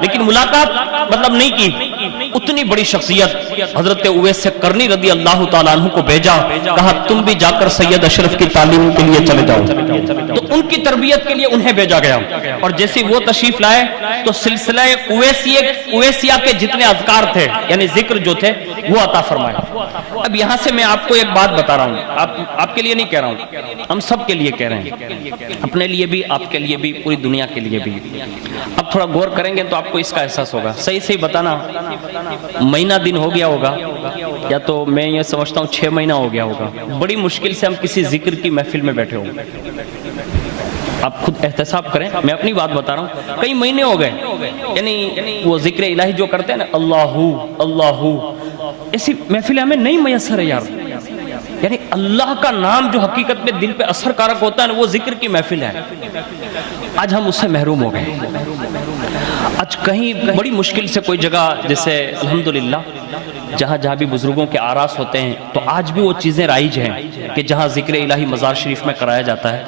لیکن ملاقات مطلب نہیں کی۔ اتنی بڑی شخصیت حضرت اویس سے کرنی رضی اللہ تعالیٰ عنہ کو بھیجا، کہا تم بھی جا کر سید اشرف کی تعلیم کے لیے چلے جاؤ، تو ان کی تربیت کے لیے انہیں بھیجا گیا، اور جیسے وہ تشریف لائے تو سلسلہ اویسیہ کے جتنے اذکار تھے یعنی ذکر جو تھے وہ عطا فرمائے۔ اب یہاں سے میں آپ کو ایک بات بتا رہا ہوں، آپ کے لیے نہیں کہہ رہا ہوں، ہم سب کے لیے کہہ رہے ہیں، اپنے لیے بھی، آپ کے لیے بھی، پوری دنیا کے لیے بھی۔ اب تھوڑا غور کریں گے تو آپ کو اس کا احساس ہوگا۔ صحیح صحیح بتانا، مہینہ دن ہو گیا ہوگا یا تو میں یہ سمجھتا ہوں 6 مہینہ ہو گیا ہوگا، بڑی مشکل سے ہم کسی ذکر کی محفل میں بیٹھے ہوں۔ آپ خود احتساب کریں، میں اپنی بات بتا رہا ہوں، کئی مہینے ہو گئے، یعنی وہ ذکر الہی جو کرتے ہیں نا، اللہ اللہ، ایسی محفلیں ہمیں نہیں میسر ہے یار۔ یعنی اللہ کا نام جو حقیقت میں دل پہ اثر کارک ہوتا ہے نا، وہ ذکر کی محفل ہے۔ آج ہم اس سے محروم ہو گئے۔ آج کہیں بڑی مشکل سے کوئی جگہ، جیسے الحمدللہ جہاں جہاں بھی بزرگوں کے آراس ہوتے ہیں تو آج بھی وہ چیزیں رائج ہیں کہ جہاں ذکر الہی مزار شریف میں کرایا جاتا ہے۔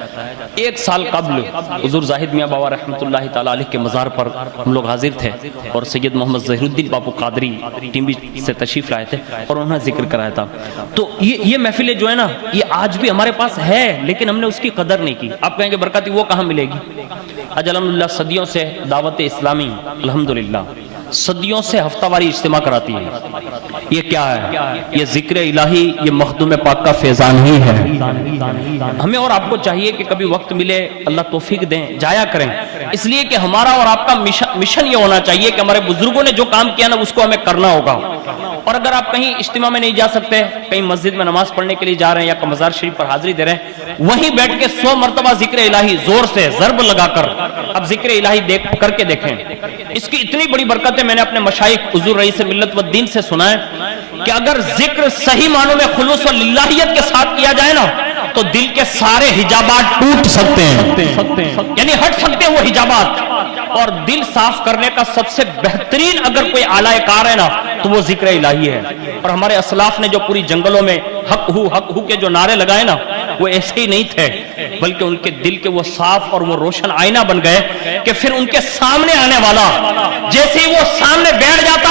1 سال قبل حضور زاہد میاں بابا رحمۃ اللہ تعالیٰ علیہ کے مزار پر ہم لوگ حاضر تھے، اور سید محمد ظہیر الدین بابو قادری ٹیمبی سے تشریف لائے تھے اور انہوں نے ذکر کرایا تھا۔ تو یہ محفلیں جو ہے نا، یہ آج بھی ہمارے پاس ہے، لیکن ہم نے اس کی قدر نہیں کی۔ آپ کہیں گے برکاتی وہ کہاں ملے گی؟ آج الحمدللہ صدیوں سے دعوت اسلامی الحمدللہ صدیوں سے ہفتہ واری اجتماع کراتی ہے. یہ کیا ہے؟ یہ ذکر الہی، یہ مخدوم پاک کا فیضان ہی ہے. ہمیں اور آپ کو چاہیے کہ کبھی وقت ملے، اللہ توفیق دیں، جایا کریں، اس لیے کہ ہمارا اور آپ کا مشن یہ ہونا چاہیے کہ ہمارے بزرگوں نے جو کام کیا نا اس کو ہمیں کرنا ہوگا. اور اگر آپ کہیں اجتماع میں نہیں جا سکتے، کہیں مسجد میں نماز پڑھنے کے لیے جا رہے ہیں یا مزار شریف پر حاضری دے رہے ہیں، وہیں بیٹھ کے 100 مرتبہ ذکر الہی زور سے ضرب لگا کر اب ذکر الہی کر کے دیکھیں. اس کی اتنی بڑی برکتیں میں نے اپنے مشائخ حضور رئیس ملت و دین سے سنا ہے کہ اگر ذکر صحیح معنوں میں خلوص و للہیت کے ساتھ کیا جائے نا تو دل کے سارے حجابات ٹوٹ سکتے ہیں، یعنی ہٹ سکتے ہیں وہ حجابات. اور دل صاف کرنے کا سب سے بہترین اگر کوئی آلہ کار ہے نا تو وہ ذکر الہی ہے. اور ہمارے اسلاف نے جو پوری جنگلوں میں حق ہو کے جو نعرے لگائے نا وہ ایسے ہی نہیں تھے، بلکہ ان کے دل کے وہ صاف اور وہ روشن آئینہ بن گئے کہ پھر ان کے سامنے آنے والا جیسے ہی وہ سامنے بیٹھ جاتا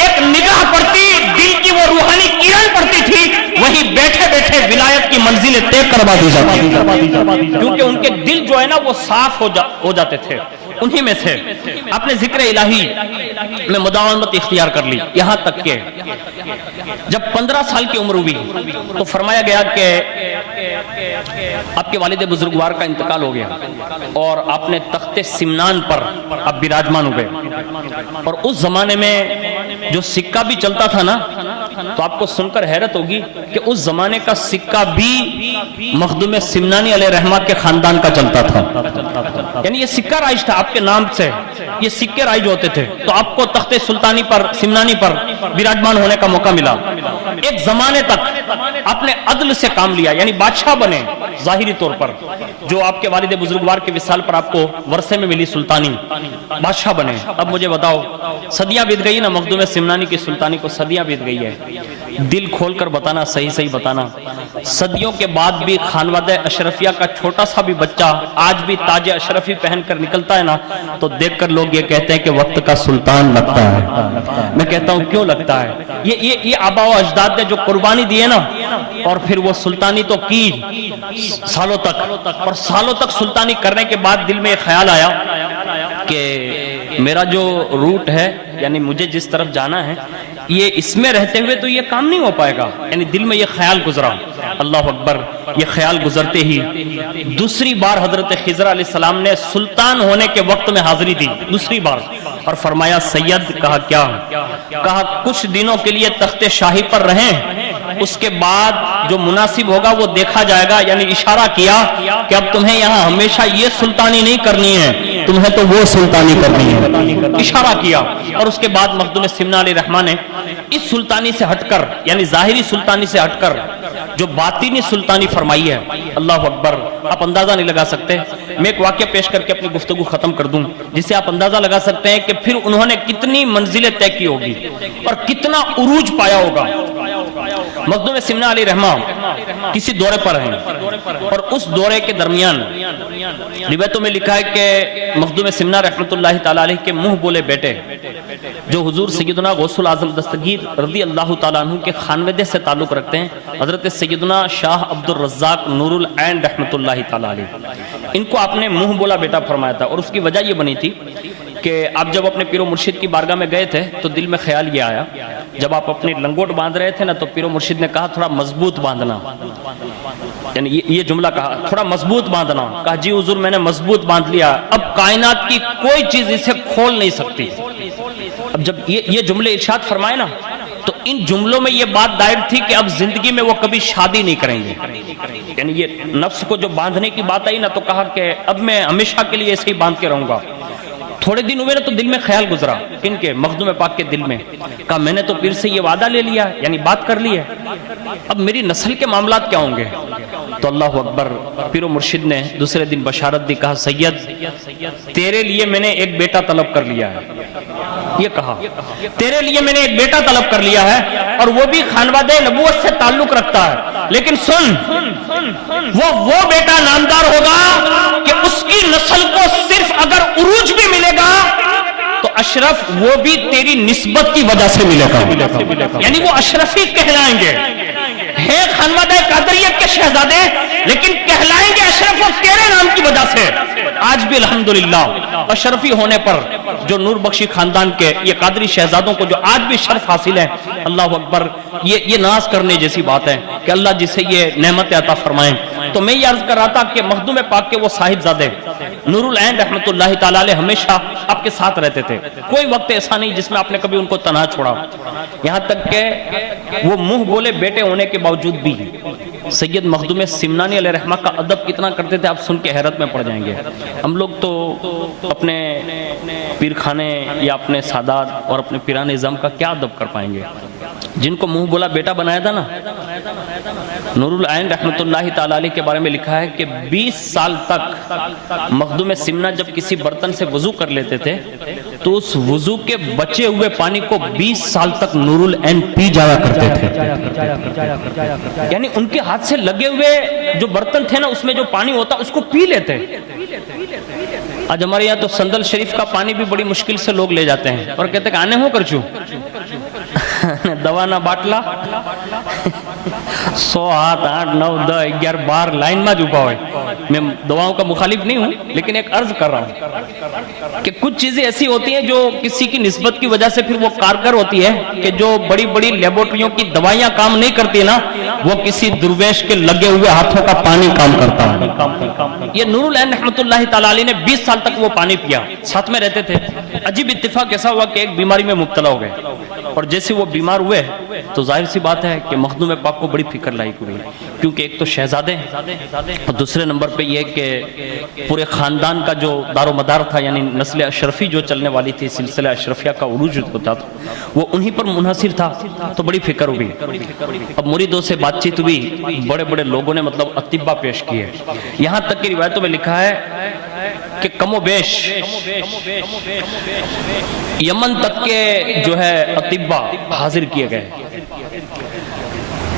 ایک نگاہ پڑتی، دل کی وہ روحانی کرن پڑتی تھی، وہی بیٹھے بیٹھے ولایت کی منزلیں طے کروا دی جاتی، کیونکہ ان کے دل جو ہے نا وہ صاف ہو جاتے تھے. انہی میں سے آپ نے ذکر الہی میں مداومت اختیار کر لی، یہاں تک کہ جب 15 سال کی عمر ہوئی تو فرمایا گیا کہ آپ کے والد بزرگوار کا انتقال ہو گیا اور آپ نے تخت سمنان پر آپ براجمان ہوئے. اور اس زمانے میں جو سکہ بھی چلتا تھا نا تو آپ کو سن کر حیرت ہوگی کہ اس زمانے کا سکہ بھی مخدوم سمنانی علیہ رحمہ کے خاندان کا چلتا تھا. یعنی یہ سکہ رائج تھا، آپ کے نام سے یہ سکے رائج ہوتے تھے. تو آپ کو تخت سلطانی پر سمنانی پر براجمان ہونے کا موقع ملا. ایک زمانے تک آپ نے عدل سے کام لیا، یعنی بادشاہ بنے ظاہری طور پر، جو آپ کے والد بزرگوار کے وصال پر آپ کو ورثے میں ملی سلطانی، بادشاہ بنے. اب مجھے بتاؤ، صدیاں بیت گئی نا مخدوم سمنانی کی سلطانی کو، صدیاں بیت گئی ہے. دل کھول کر بتانا، صحیح بتانا، صدیوں کے بعد بھی خانوادہ اشرفیہ کا چھوٹا سا بھی بچہ آج بھی تاج اشرفی پہن کر نکلتا ہے نا تو دیکھ کر لوگ یہ کہتے ہیں کہ وقت کا سلطان لگتا ہے. میں کہتا ہوں کیوں لگتا ہے؟ یہ آبا و اجداد نے جو قربانی دی ہے نا، اور پھر وہ سلطانی تو کی سالوں تک، اور سالوں تک سلطانی کرنے کے بعد دل میں یہ خیال آیا کہ میرا جو روٹ ہے، یعنی مجھے جس طرف جانا ہے، یہ اس میں رہتے ہوئے تو یہ کام نہیں ہو پائے گا. یعنی دل میں یہ خیال گزرا. اللہ اکبر. یہ خیال گزرتے ہی دوسری بار حضرت خضر علیہ السلام نے سلطان ہونے کے وقت میں حاضری دی، دوسری بار، اور فرمایا سید. کہا کیا؟ کہا کچھ دنوں کے لیے تخت شاہی پر رہیں، اس کے بعد جو مناسب ہوگا وہ دیکھا جائے گا. یعنی اشارہ کیا کہ اب تمہیں یہاں ہمیشہ یہ سلطانی نہیں کرنی ہے، تمہیں تو وہ سلطانی کرنی ہے. اشارہ کیا. اور اس کے بعد مخدوم سمنا علیہ رحمہ نے اس سلطانی سے ہٹ کر، یعنی ظاہری سلطانی سے ہٹ کر جو باطنی سلطانی فرمائی ہے. اللہ اکبر. آپ اندازہ نہیں لگا سکتے. میں ایک واقعہ پیش کر کے اپنی گفتگو ختم کر دوں جس سے آپ اندازہ لگا سکتے ہیں کہ پھر انہوں نے کتنی منزلیں طے کی ہوگی اور کتنا عروج پایا ہوگا. مخدوم سمنا علیہ رحمہ کسی دورے پر ہیں اور اس دورے کے درمیان روایتوں میں لکھا ہے کہ مخدوم سمنا رحمۃ اللہ تعالی علیہ کے منہ بولے بیٹے جو حضور سیدنا غوث العظم دستگیر رضی اللہ تعالیٰ عنہ کے خانوادے سے تعلق رکھتے ہیں، حضرت سیدنا شاہ عبد الرزاق نور العین رحمۃ اللہ تعالیٰ علیہ، ان کو آپ نے منہ بولا بیٹا فرمایا تھا. اور اس کی وجہ یہ بنی تھی کہ آپ جب اپنے پیر و مرشد کی بارگاہ میں گئے تھے تو دل میں خیال یہ آیا، جب آپ اپنی لنگوٹ باندھ رہے تھے نا تو پیر و مرشد نے کہا تھوڑا مضبوط باندھنا. یعنی یہ جملہ کہا تھوڑا مضبوط باندھنا. کہا جی حضور میں نے مضبوط باندھ لیا، اب کائنات کی کوئی چیز اسے کھول نہیں سکتی. اب جب یہ جملے ارشاد فرمائے نا تو ان جملوں میں یہ بات دائر تھی کہ اب زندگی میں وہ کبھی شادی نہیں کریں گے. یعنی یہ نفس کو جو باندھنے کی بات آئی نا تو کہا کہ اب میں ہمیشہ کے لیے ایسے ہی باندھ کے رہوں گا. تھوڑے دن ہوئے نا تو دل میں خیال گزرا، کن کے؟ مخدوم پاک کے دل میں. کہا میں نے تو پیر سے یہ وعدہ لے لیا، یعنی بات کر لی ہے، اب میری نسل کے معاملات کیا ہوں گے؟ تو اللہ اکبر. پیر و مرشد نے دوسرے دن بشارت دی. کہا سید تیرے لیے میں نے ایک بیٹا طلب کر لیا ہے. یہ کہا تیرے لیے میں نے ایک بیٹا طلب کر لیا ہے اور وہ بھی خانوادہ نبوت سے تعلق رکھتا ہے، لیکن سن وہ بیٹا نامدار ہوگا کہ اس کی نسل کو صرف اگر عروج بھی ملے گا تو اشرف وہ بھی تیری نسبت کی وجہ سے ملے گا، یعنی وہ اشرفی کہلائیں گے. ہے خانوادہ قادریت کے شہزادے، لیکن کہلائیں گے اشرف تیرے نام کی وجہ سے۔ آج بھی الحمدللہ اشرفی ہونے پر جو نور بخشی خاندان کے یہ قادری شہزادوں کو جو آج بھی شرف حاصل ہے، اللہ اکبر، یہ ناز کرنے جیسی بات ہے کہ اللہ جسے یہ نعمت عطا فرمائیں۔ تو میں یہ عرض کر رہا تھا کہ مخدوم پاک کے وہ صاحبزادے نور العین رحمت اللہ تعالی علیہ ہمیشہ آپ کے ساتھ رہتے تھے، کوئی وقت ایسا نہیں جس میں آپ نے کبھی ان کو تنہا چھوڑا، یہاں تک کہ وہ منہ بولے بیٹے ہونے کے باوجود بھی سید مخدوم سمنانی علیہ رحمہ کا ادب کتنا کرتے تھے، آپ سن کے حیرت میں پڑ جائیں گے۔ ہم لوگ تو اپنے پیر خانے یا اپنے سادات اور اپنے پیران اعظم کا کیا ادب کر پائیں گے؟ جن کو منہ بولا بیٹا بنایا تھا نا، نور العین رحمت اللہ تعالی علیہ کے بارے میں لکھا ہے کہ 20 سال تک مخدوم سمنا جب کسی برتن سے وضو کر لیتے تھے تو اس وضو کے بچے ہوئے پانی کو 20 سال تک نور العین پی جایا کرتے تھے، یعنی ان کے ہاتھ سے لگے ہوئے جو برتن تھے نا اس میں جو پانی ہوتا اس کو پی لیتے۔ آج ہمارے یہاں تو سندل شریف کا پانی بھی بڑی مشکل سے لوگ لے جاتے ہیں اور کہتے ہیں کہ آنے ہو کر چھو دوا نہ باٹلا 100 8 8 9 10 11 12 لائن میں جھوپا ہوئے۔ میں دواؤں کا مخالف نہیں ہوں، لیکن ایک عرض کر رہا ہوں کہ کچھ چیزیں ایسی ہوتی ہیں جو کسی کی نسبت کی وجہ سے پھر وہ کارگر ہوتی ہے کہ جو بڑی بڑی لیبورٹریوں کی دوائیاں کام نہیں کرتی نا، وہ کسی درویش کے لگے ہوئے ہاتھوں کا پانی کام کرتا ہے۔ یہ نور العین رحمت اللہ تعالی علیہ نے 20 سال تک وہ پانی پیا، ساتھ میں رہتے تھے۔ عجیب اتفاق ایسا ہوا کہ ایک بیماری میں مبتلا ہو گئے، اور جیسے وہ بیمار ہوئے تو ظاہر سی بات ہے کہ مخدوم پاک کو بڑی فکر لاحق ہوئی، کیونکہ ایک تو شہزادے اور دوسرے نمبر پہ یہ کہ پورے خاندان کا جو دار و مدار تھا، یعنی نسل اشرفی جو چلنے والی تھی، سلسلہ اشرفیہ کا عروج ہوتا تھا، وہ انہی پر منحصر تھا، تو بڑی فکر ہوئی۔ اب مریدوں سے بات چیت ہوئی، بڑے بڑے لوگوں نے مطلب اطباء پیش کیے، یہاں تک کہ روایتوں میں لکھا ہے کہ کم و بیش یمن تک کے جو ہے اطباء حاضر کیے گئے،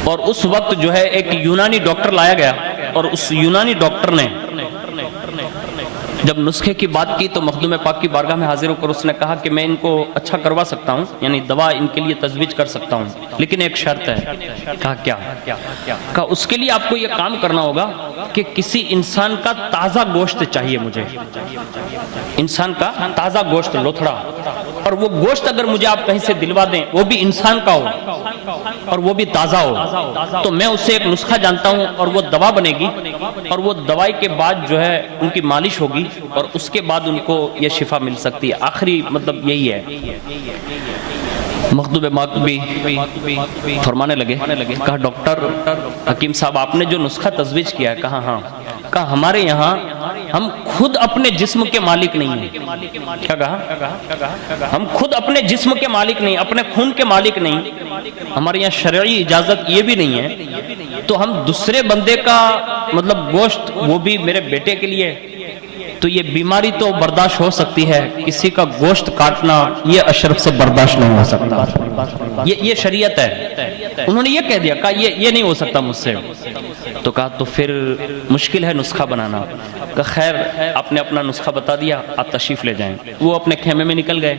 اور اس وقت جو ہے ایک یونانی ڈاکٹر لایا گیا، اور اس یونانی ڈاکٹر نے جب نسخے کی بات کی تو مخدوم پاک کی بارگاہ میں حاضر ہو کر اس نے کہا کہ میں ان کو اچھا کروا سکتا ہوں، یعنی دوا ان کے لیے تجویز کر سکتا ہوں، لیکن ایک شرط ہے۔ کہا کیا؟ کہا اس کے لیے آپ کو یہ کام کرنا ہوگا کہ کسی انسان کا تازہ گوشت چاہیے مجھے، انسان کا تازہ گوشت لوتھڑا، اور وہ گوشت اگر مجھے آپ کہیں سے دلوا دیں وہ بھی انسان کا ہو اور وہ بھی تازہ ہو، تو میں اس سے ایک نسخہ جانتا ہوں اور وہ دوا بنے گی، اور وہ دوائی کے بعد جو ہے ان کی مالش ہوگی اور اس کے بعد ان کو یہ شفا مل سکتی ہے۔ آخری مطلب یہی ہے۔ مخدوم پاک بھی فرمانے لگے، کہا ڈاکٹر حکیم صاحب آپ نے جو نسخہ تجویز کیا ہے، کہا ہاں، کہا ہمارے یہاں ہم خود اپنے جسم کے مالک نہیں ہیں۔ کیا کہا؟ ہم خود اپنے جسم کے مالک نہیں، اپنے خون کے مالک نہیں، ہمارے یہاں شرعی اجازت یہ بھی نہیں ہے، تو ہم دوسرے بندے کا مطلب گوشت، وہ بھی میرے بیٹے کے لیے، تو یہ بیماری تو برداشت ہو سکتی ہے، کسی کا گوشت کاٹنا یہ اشرف سے برداشت نہیں ہو سکتا، یہ شریعت ہے۔ انہوں نے یہ کہہ دیا، کہا یہ نہیں ہو سکتا مجھ سے، تو کہا تو پھر مشکل ہے نسخہ بنانا۔ کہا خیر آپ نے اپنا نسخہ بتا دیا، آپ تشریف لے جائیں۔ وہ اپنے خیمے میں نکل گئے،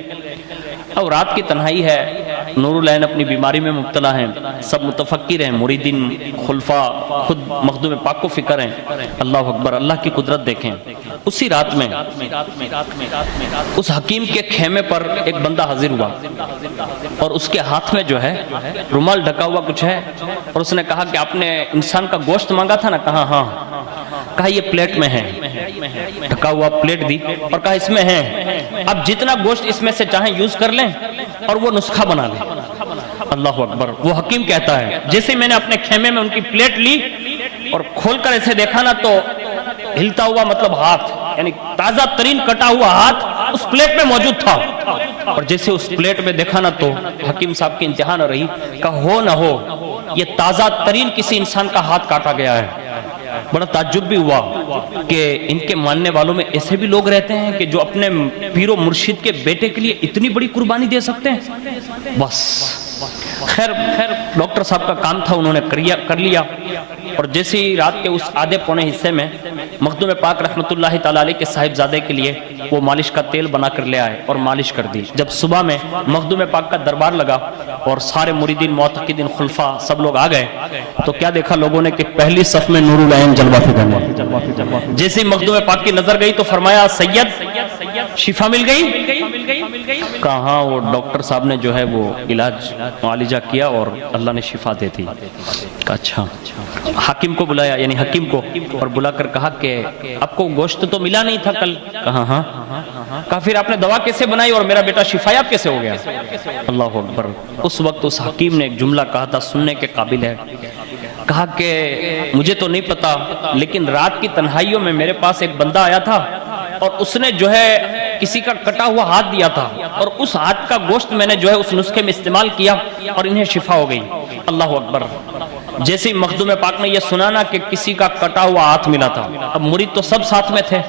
اب رات کی تنہائی ہے، نور العین اپنی بیماری میں مبتلا ہیں، سب متفکر ہیں، مریدین خلفاء خود مخدوم پاک کو فکر ہیں۔ اللہ اکبر، اللہ کی قدرت دیکھیں۔ اسی رات میں اس حکیم کے خیمے پر ایک بندہ حاضر ہوا، اور اس کے ہاتھ میں جو ہے رومال ڈھکا ہوا کچھ ہے، اور اس نے کہا کہ آپ نے انسان کا گوشت مانگا تھا نا؟ کہا ہاں۔ کہا یہ پلیٹ میں ہے، ڈھکا ہوا پلیٹ دی، اور کہا اس میں ہے، اب جتنا گوشت اس میں سے چاہیں یوز کر لیں اور وہ نسخہ بنا لیں۔ اللہ اکبر، وہ حکیم کہتا ہے جیسے میں نے اپنے خیمے میں ان کی پلیٹ لی اور کھول کر ایسے دیکھا نا، تو ہلتا ہوا مطلب ہاتھ، یعنی تازہ ترین کٹا ہوا ہاتھ اس پلیٹ میں موجود تھا، اور جیسے اس پلیٹ میں دیکھا نا تو حکیم صاحب کی انتہا نہ رہی، کہ ہو نہ ہو یہ تازہ ترین کسی انسان کا ہاتھ کاٹا گیا ہے۔ بڑا تعجب بھی ہوا کہ ان کے ماننے والوں میں ایسے بھی لوگ رہتے ہیں کہ جو اپنے پیر و مرشد کے بیٹے کے لیے اتنی بڑی قربانی دے سکتے ہیں۔ بس خیر ڈاکٹر صاحب کا کام تھا، انہوں نے کر لیا، اور جیسے ہی رات کے اس آدھے پونے حصے میں مخدوم پاک رحمۃ اللہ تعالی علیہ کے صاحبزادے کے لیے وہ مالش کا تیل بنا کر لے آئے اور مالش کر دی۔ جب صبح میں مخدوم پاک کا دربار لگا اور سارے مریدین، معتقدین، خلفاء سب لوگ آ گئے، تو کیا دیکھا لوگوں نے کہ پہلی صف میں نور العین جلوہ فکر ہے۔ جیسے ہی مخدوم پاک کی نظر گئی تو فرمایا سید شفا مل گئی؟ کہا ہاں، وہ ڈاکٹر صاحب نے جو ہے وہ علاج معالجہ کیا اور اللہ نے شفا دے دی۔ کہا اچھا۔ حاکم کو بلایا، یعنی حکیم کو، اور بلا کر کہا کہ آپ کو گوشت تو ملا نہیں تھا کل؟ کہا ہاں۔ کہا پھر آپ نے دوا کیسے بنائی اور میرا بیٹا شفایاب کیسے ہو گیا؟ اللہ اکبر۔ اس وقت اس حکیم نے ایک جملہ کہا تھا، سننے کے قابل ہے۔ کہا کہ مجھے تو نہیں پتا، لیکن رات کی تنہائیوں میں میرے پاس ایک بندہ آیا تھا اور اس نے جو ہے کسی کا کٹا ہوا ہاتھ دیا تھا، اور اس ہاتھ کا گوشت میں نے جو ہے اس نسخے میں استعمال کیا اور انہیں شفا ہو گئی۔ اللہ اکبر۔ جیسے ہی مخدوم پاک نے یہ سنا نا کہ کسی کا کٹا ہوا ہاتھ ملا تھا، اب مرید تو سب ساتھ میں تھے،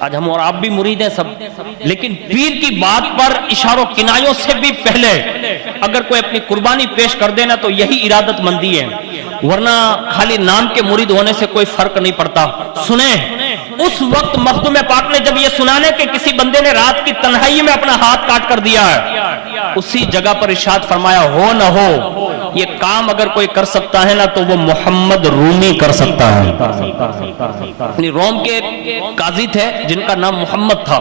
آج ہم اور آپ بھی مرید ہیں سب، لیکن پیر کی بات پر اشاروں کنایوں سے بھی پہلے اگر کوئی اپنی قربانی پیش کر دینا تو یہی ارادت مندی ہے، ورنہ خالی نام کے مرید ہونے سے کوئی فرق نہیں پڑتا۔ سنیں، اس وقت مخدوم پاک نے جب یہ سنانے کہ کسی بندے نے رات کی تنہائی میں اپنا ہاتھ کاٹ کر دیا ہے، اسی جگہ پر ارشاد فرمایا ہو نہ ہو یہ کام اگر کوئی کر سکتا ہے نا تو وہ محمد رومی کر سکتا ہے۔ یعنی روم کے قاضی تھے جن کا نام محمد تھا،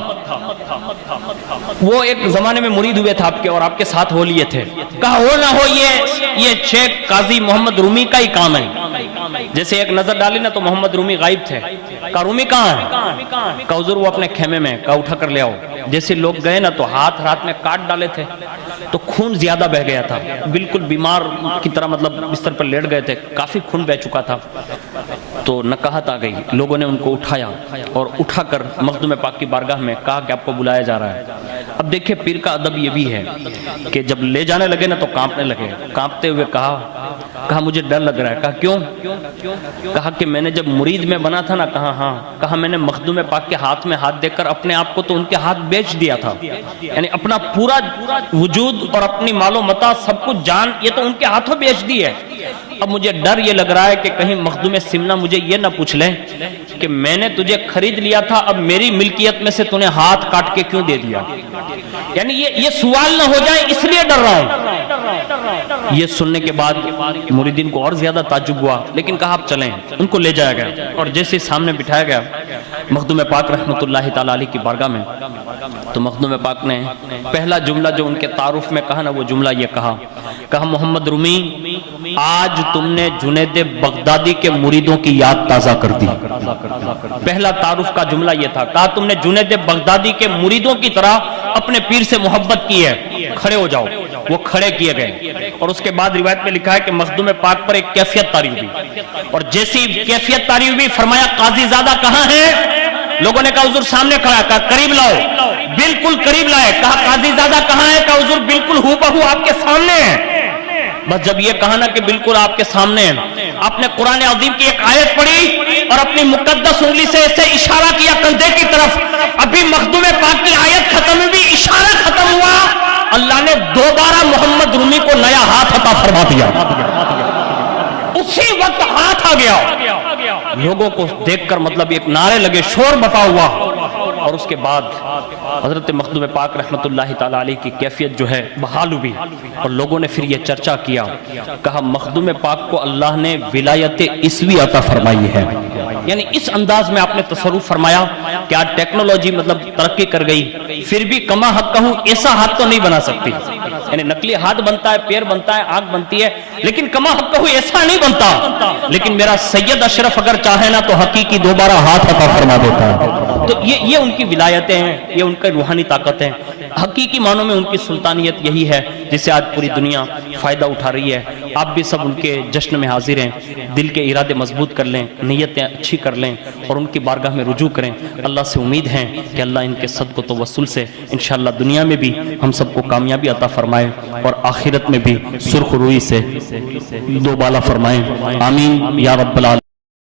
وہ ایک زمانے میں مرید ہوئے تھے آپ کے اور آپ کے ساتھ ہو لیے تھے۔ کہا ہو نہ ہو یہ شیخ قاضی محمد رومی کا ہی کام ہے۔ جیسے ایک نظر ڈالی نا تو محمد رومی غائب تھے۔ کہا رومی کہاں ہے؟ کہا حضور وہ اپنے خیمے میں۔ کہا اٹھا کر لے آؤ۔ جیسے لوگ گئے نا تو ہاتھ رات میں کاٹ ڈالے تھے تو خون زیادہ بہ گیا تھا، بالکل بیمار کی طرح، مطلب بستر پر لیٹ گئے تھے، کافی خون بہ چکا تھا۔ تو نکاہت آ گئی، لوگوں نے ان کو اٹھایا اور اٹھا کر مخدوم پاک کی بارگاہ میں کہا کہ آپ کو بلایا جا رہا ہے۔ اب دیکھیں پیر کا ادب یہ بھی ہے کہ جب لے جانے لگے نا تو کانپنے لگے، کانپتے ہوئے کہا مجھے ڈر لگ رہا ہے۔ کہا کیوں؟ کہا کہ میں نے جب مرید میں بنا تھا نا، کہا ہاں، کہا میں نے مخدوم پاک کے ہاتھ میں ہاتھ دے کر اپنے آپ کو تو ان کے ہاتھ بیچ دیا تھا، یعنی اپنا پورا وجود اور اپنی مال و متاع سب کچھ جان یہ تو ان کے ہاتھوں بیچ دی ہے۔ اب مجھے ڈر یہ لگ رہا ہے کہ کہیں مخدوم سمنا مجھے یہ نہ پوچھ لیں کہ میں نے تجھے خرید لیا تھا، اب میری ملکیت میں سے تو نے ہاتھ کاٹ کے کیوں دے دیا، یعنی یہ سوال نہ ہو جائے اس لیے ڈر رہا ہوں۔ یہ سننے کے بعد مریدین کو اور زیادہ تعجب ہوا، لیکن کہا آپ چلیں۔ ان کو لے جایا گیا اور جیسے سامنے بٹھایا گیا مخدوم پاک رحمۃ اللہ تعالی علیہ کی بارگاہ میں، تو مخدوم پاک نے پہلا جملہ جو ان کے تعارف میں کہا نا، وہ جملہ یہ کہا محمد رومی آج تم نے جنید بغدادی کے مریدوں کی یاد تازہ کر دی۔ پہلا تعارف کا جملہ یہ تھا، کہا تم نے جنید بغدادی کے مریدوں کی طرح اپنے پیر سے محبت کی ہے، کھڑے ہو جاؤ۔ وہ کھڑے کیے گئے اور اس کے بعد روایت میں لکھا ہے کہ مخدوم پاک پر ایک کیفیت طاری ہوئی، اور جیسی کیفیت طاری ہوئی فرمایا قاضی زادہ کہاں ہے؟ لوگوں نے کہا حضور سامنے کھڑا ہے۔ کہا قریب لاؤ، بالکل قریب لائے۔ کہا قاضی زادہ کہاں ہے؟ کہا حضور بالکل ہو بہو آپ کے سامنے ہے۔ بس جب یہ کہا نا کہ بالکل آپ کے سامنے ہے، آپ نے قرآن عظیم کی ایک آیت پڑھی اور اپنی مقدس انگلی سے اسے اشارہ کیا کندھے کی طرف۔ ابھی مخدوم پاک کی آیت ختم ہوئی، اشارہ ختم ہوا، اللہ نے دوبارہ محمد رومی کو نیا ہاتھ عطا فرما دیا۔ اسی وقت ہاتھ آ گیا، لوگوں کو دیکھ کر مطلب ایک نعرے لگے، شور بٹا ہوا، اور اس کے بعد حضرت مخدوم پاک رحمت اللہ تعالی علیہ کی کیفیت جو ہے بحال ہوئی، اور لوگوں نے پھر یہ چرچا کیا، کہا مخدوم پاک کو اللہ نے ولایت عیسوی عطا فرمائی ہے۔ یعنی اس انداز میں آپ نے تصرف فرمایا کہ آج ٹیکنالوجی مطلب ترقی کر گئی، پھر بھی کما حق کہوں ایسا ہاتھ تو نہیں بنا سکتی، یعنی نقلی ہاتھ بنتا ہے، پیر بنتا ہے، آنکھ بنتی ہے، لیکن کما حق کہوں ایسا نہیں بنتا۔ لیکن میرا سید اشرف اگر چاہے نا تو حقیقی دوبارہ ہاتھ عطا فرما دیتا ہے۔ تو یہ ان کی ولایتیں ہیں، یہ ان کی روحانی طاقتیں، حقیقی معنوں میں ان کی سلطانیت یہی ہے جس سے آج پوری دنیا فائدہ اٹھا رہی ہے۔ آپ بھی سب ان کے جشن میں حاضر ہیں، دل کے ارادے مضبوط کر لیں، نیتیں اچھی کر لیں اور ان کی بارگاہ میں رجوع کریں۔ اللہ سے امید ہے کہ اللہ ان کے صدق و توسل سے انشاءاللہ دنیا میں بھی ہم سب کو کامیابی عطا فرمائے اور آخرت میں بھی سرخ روئی سے دو بالا فرمائے۔ آمین یا رب العالمین۔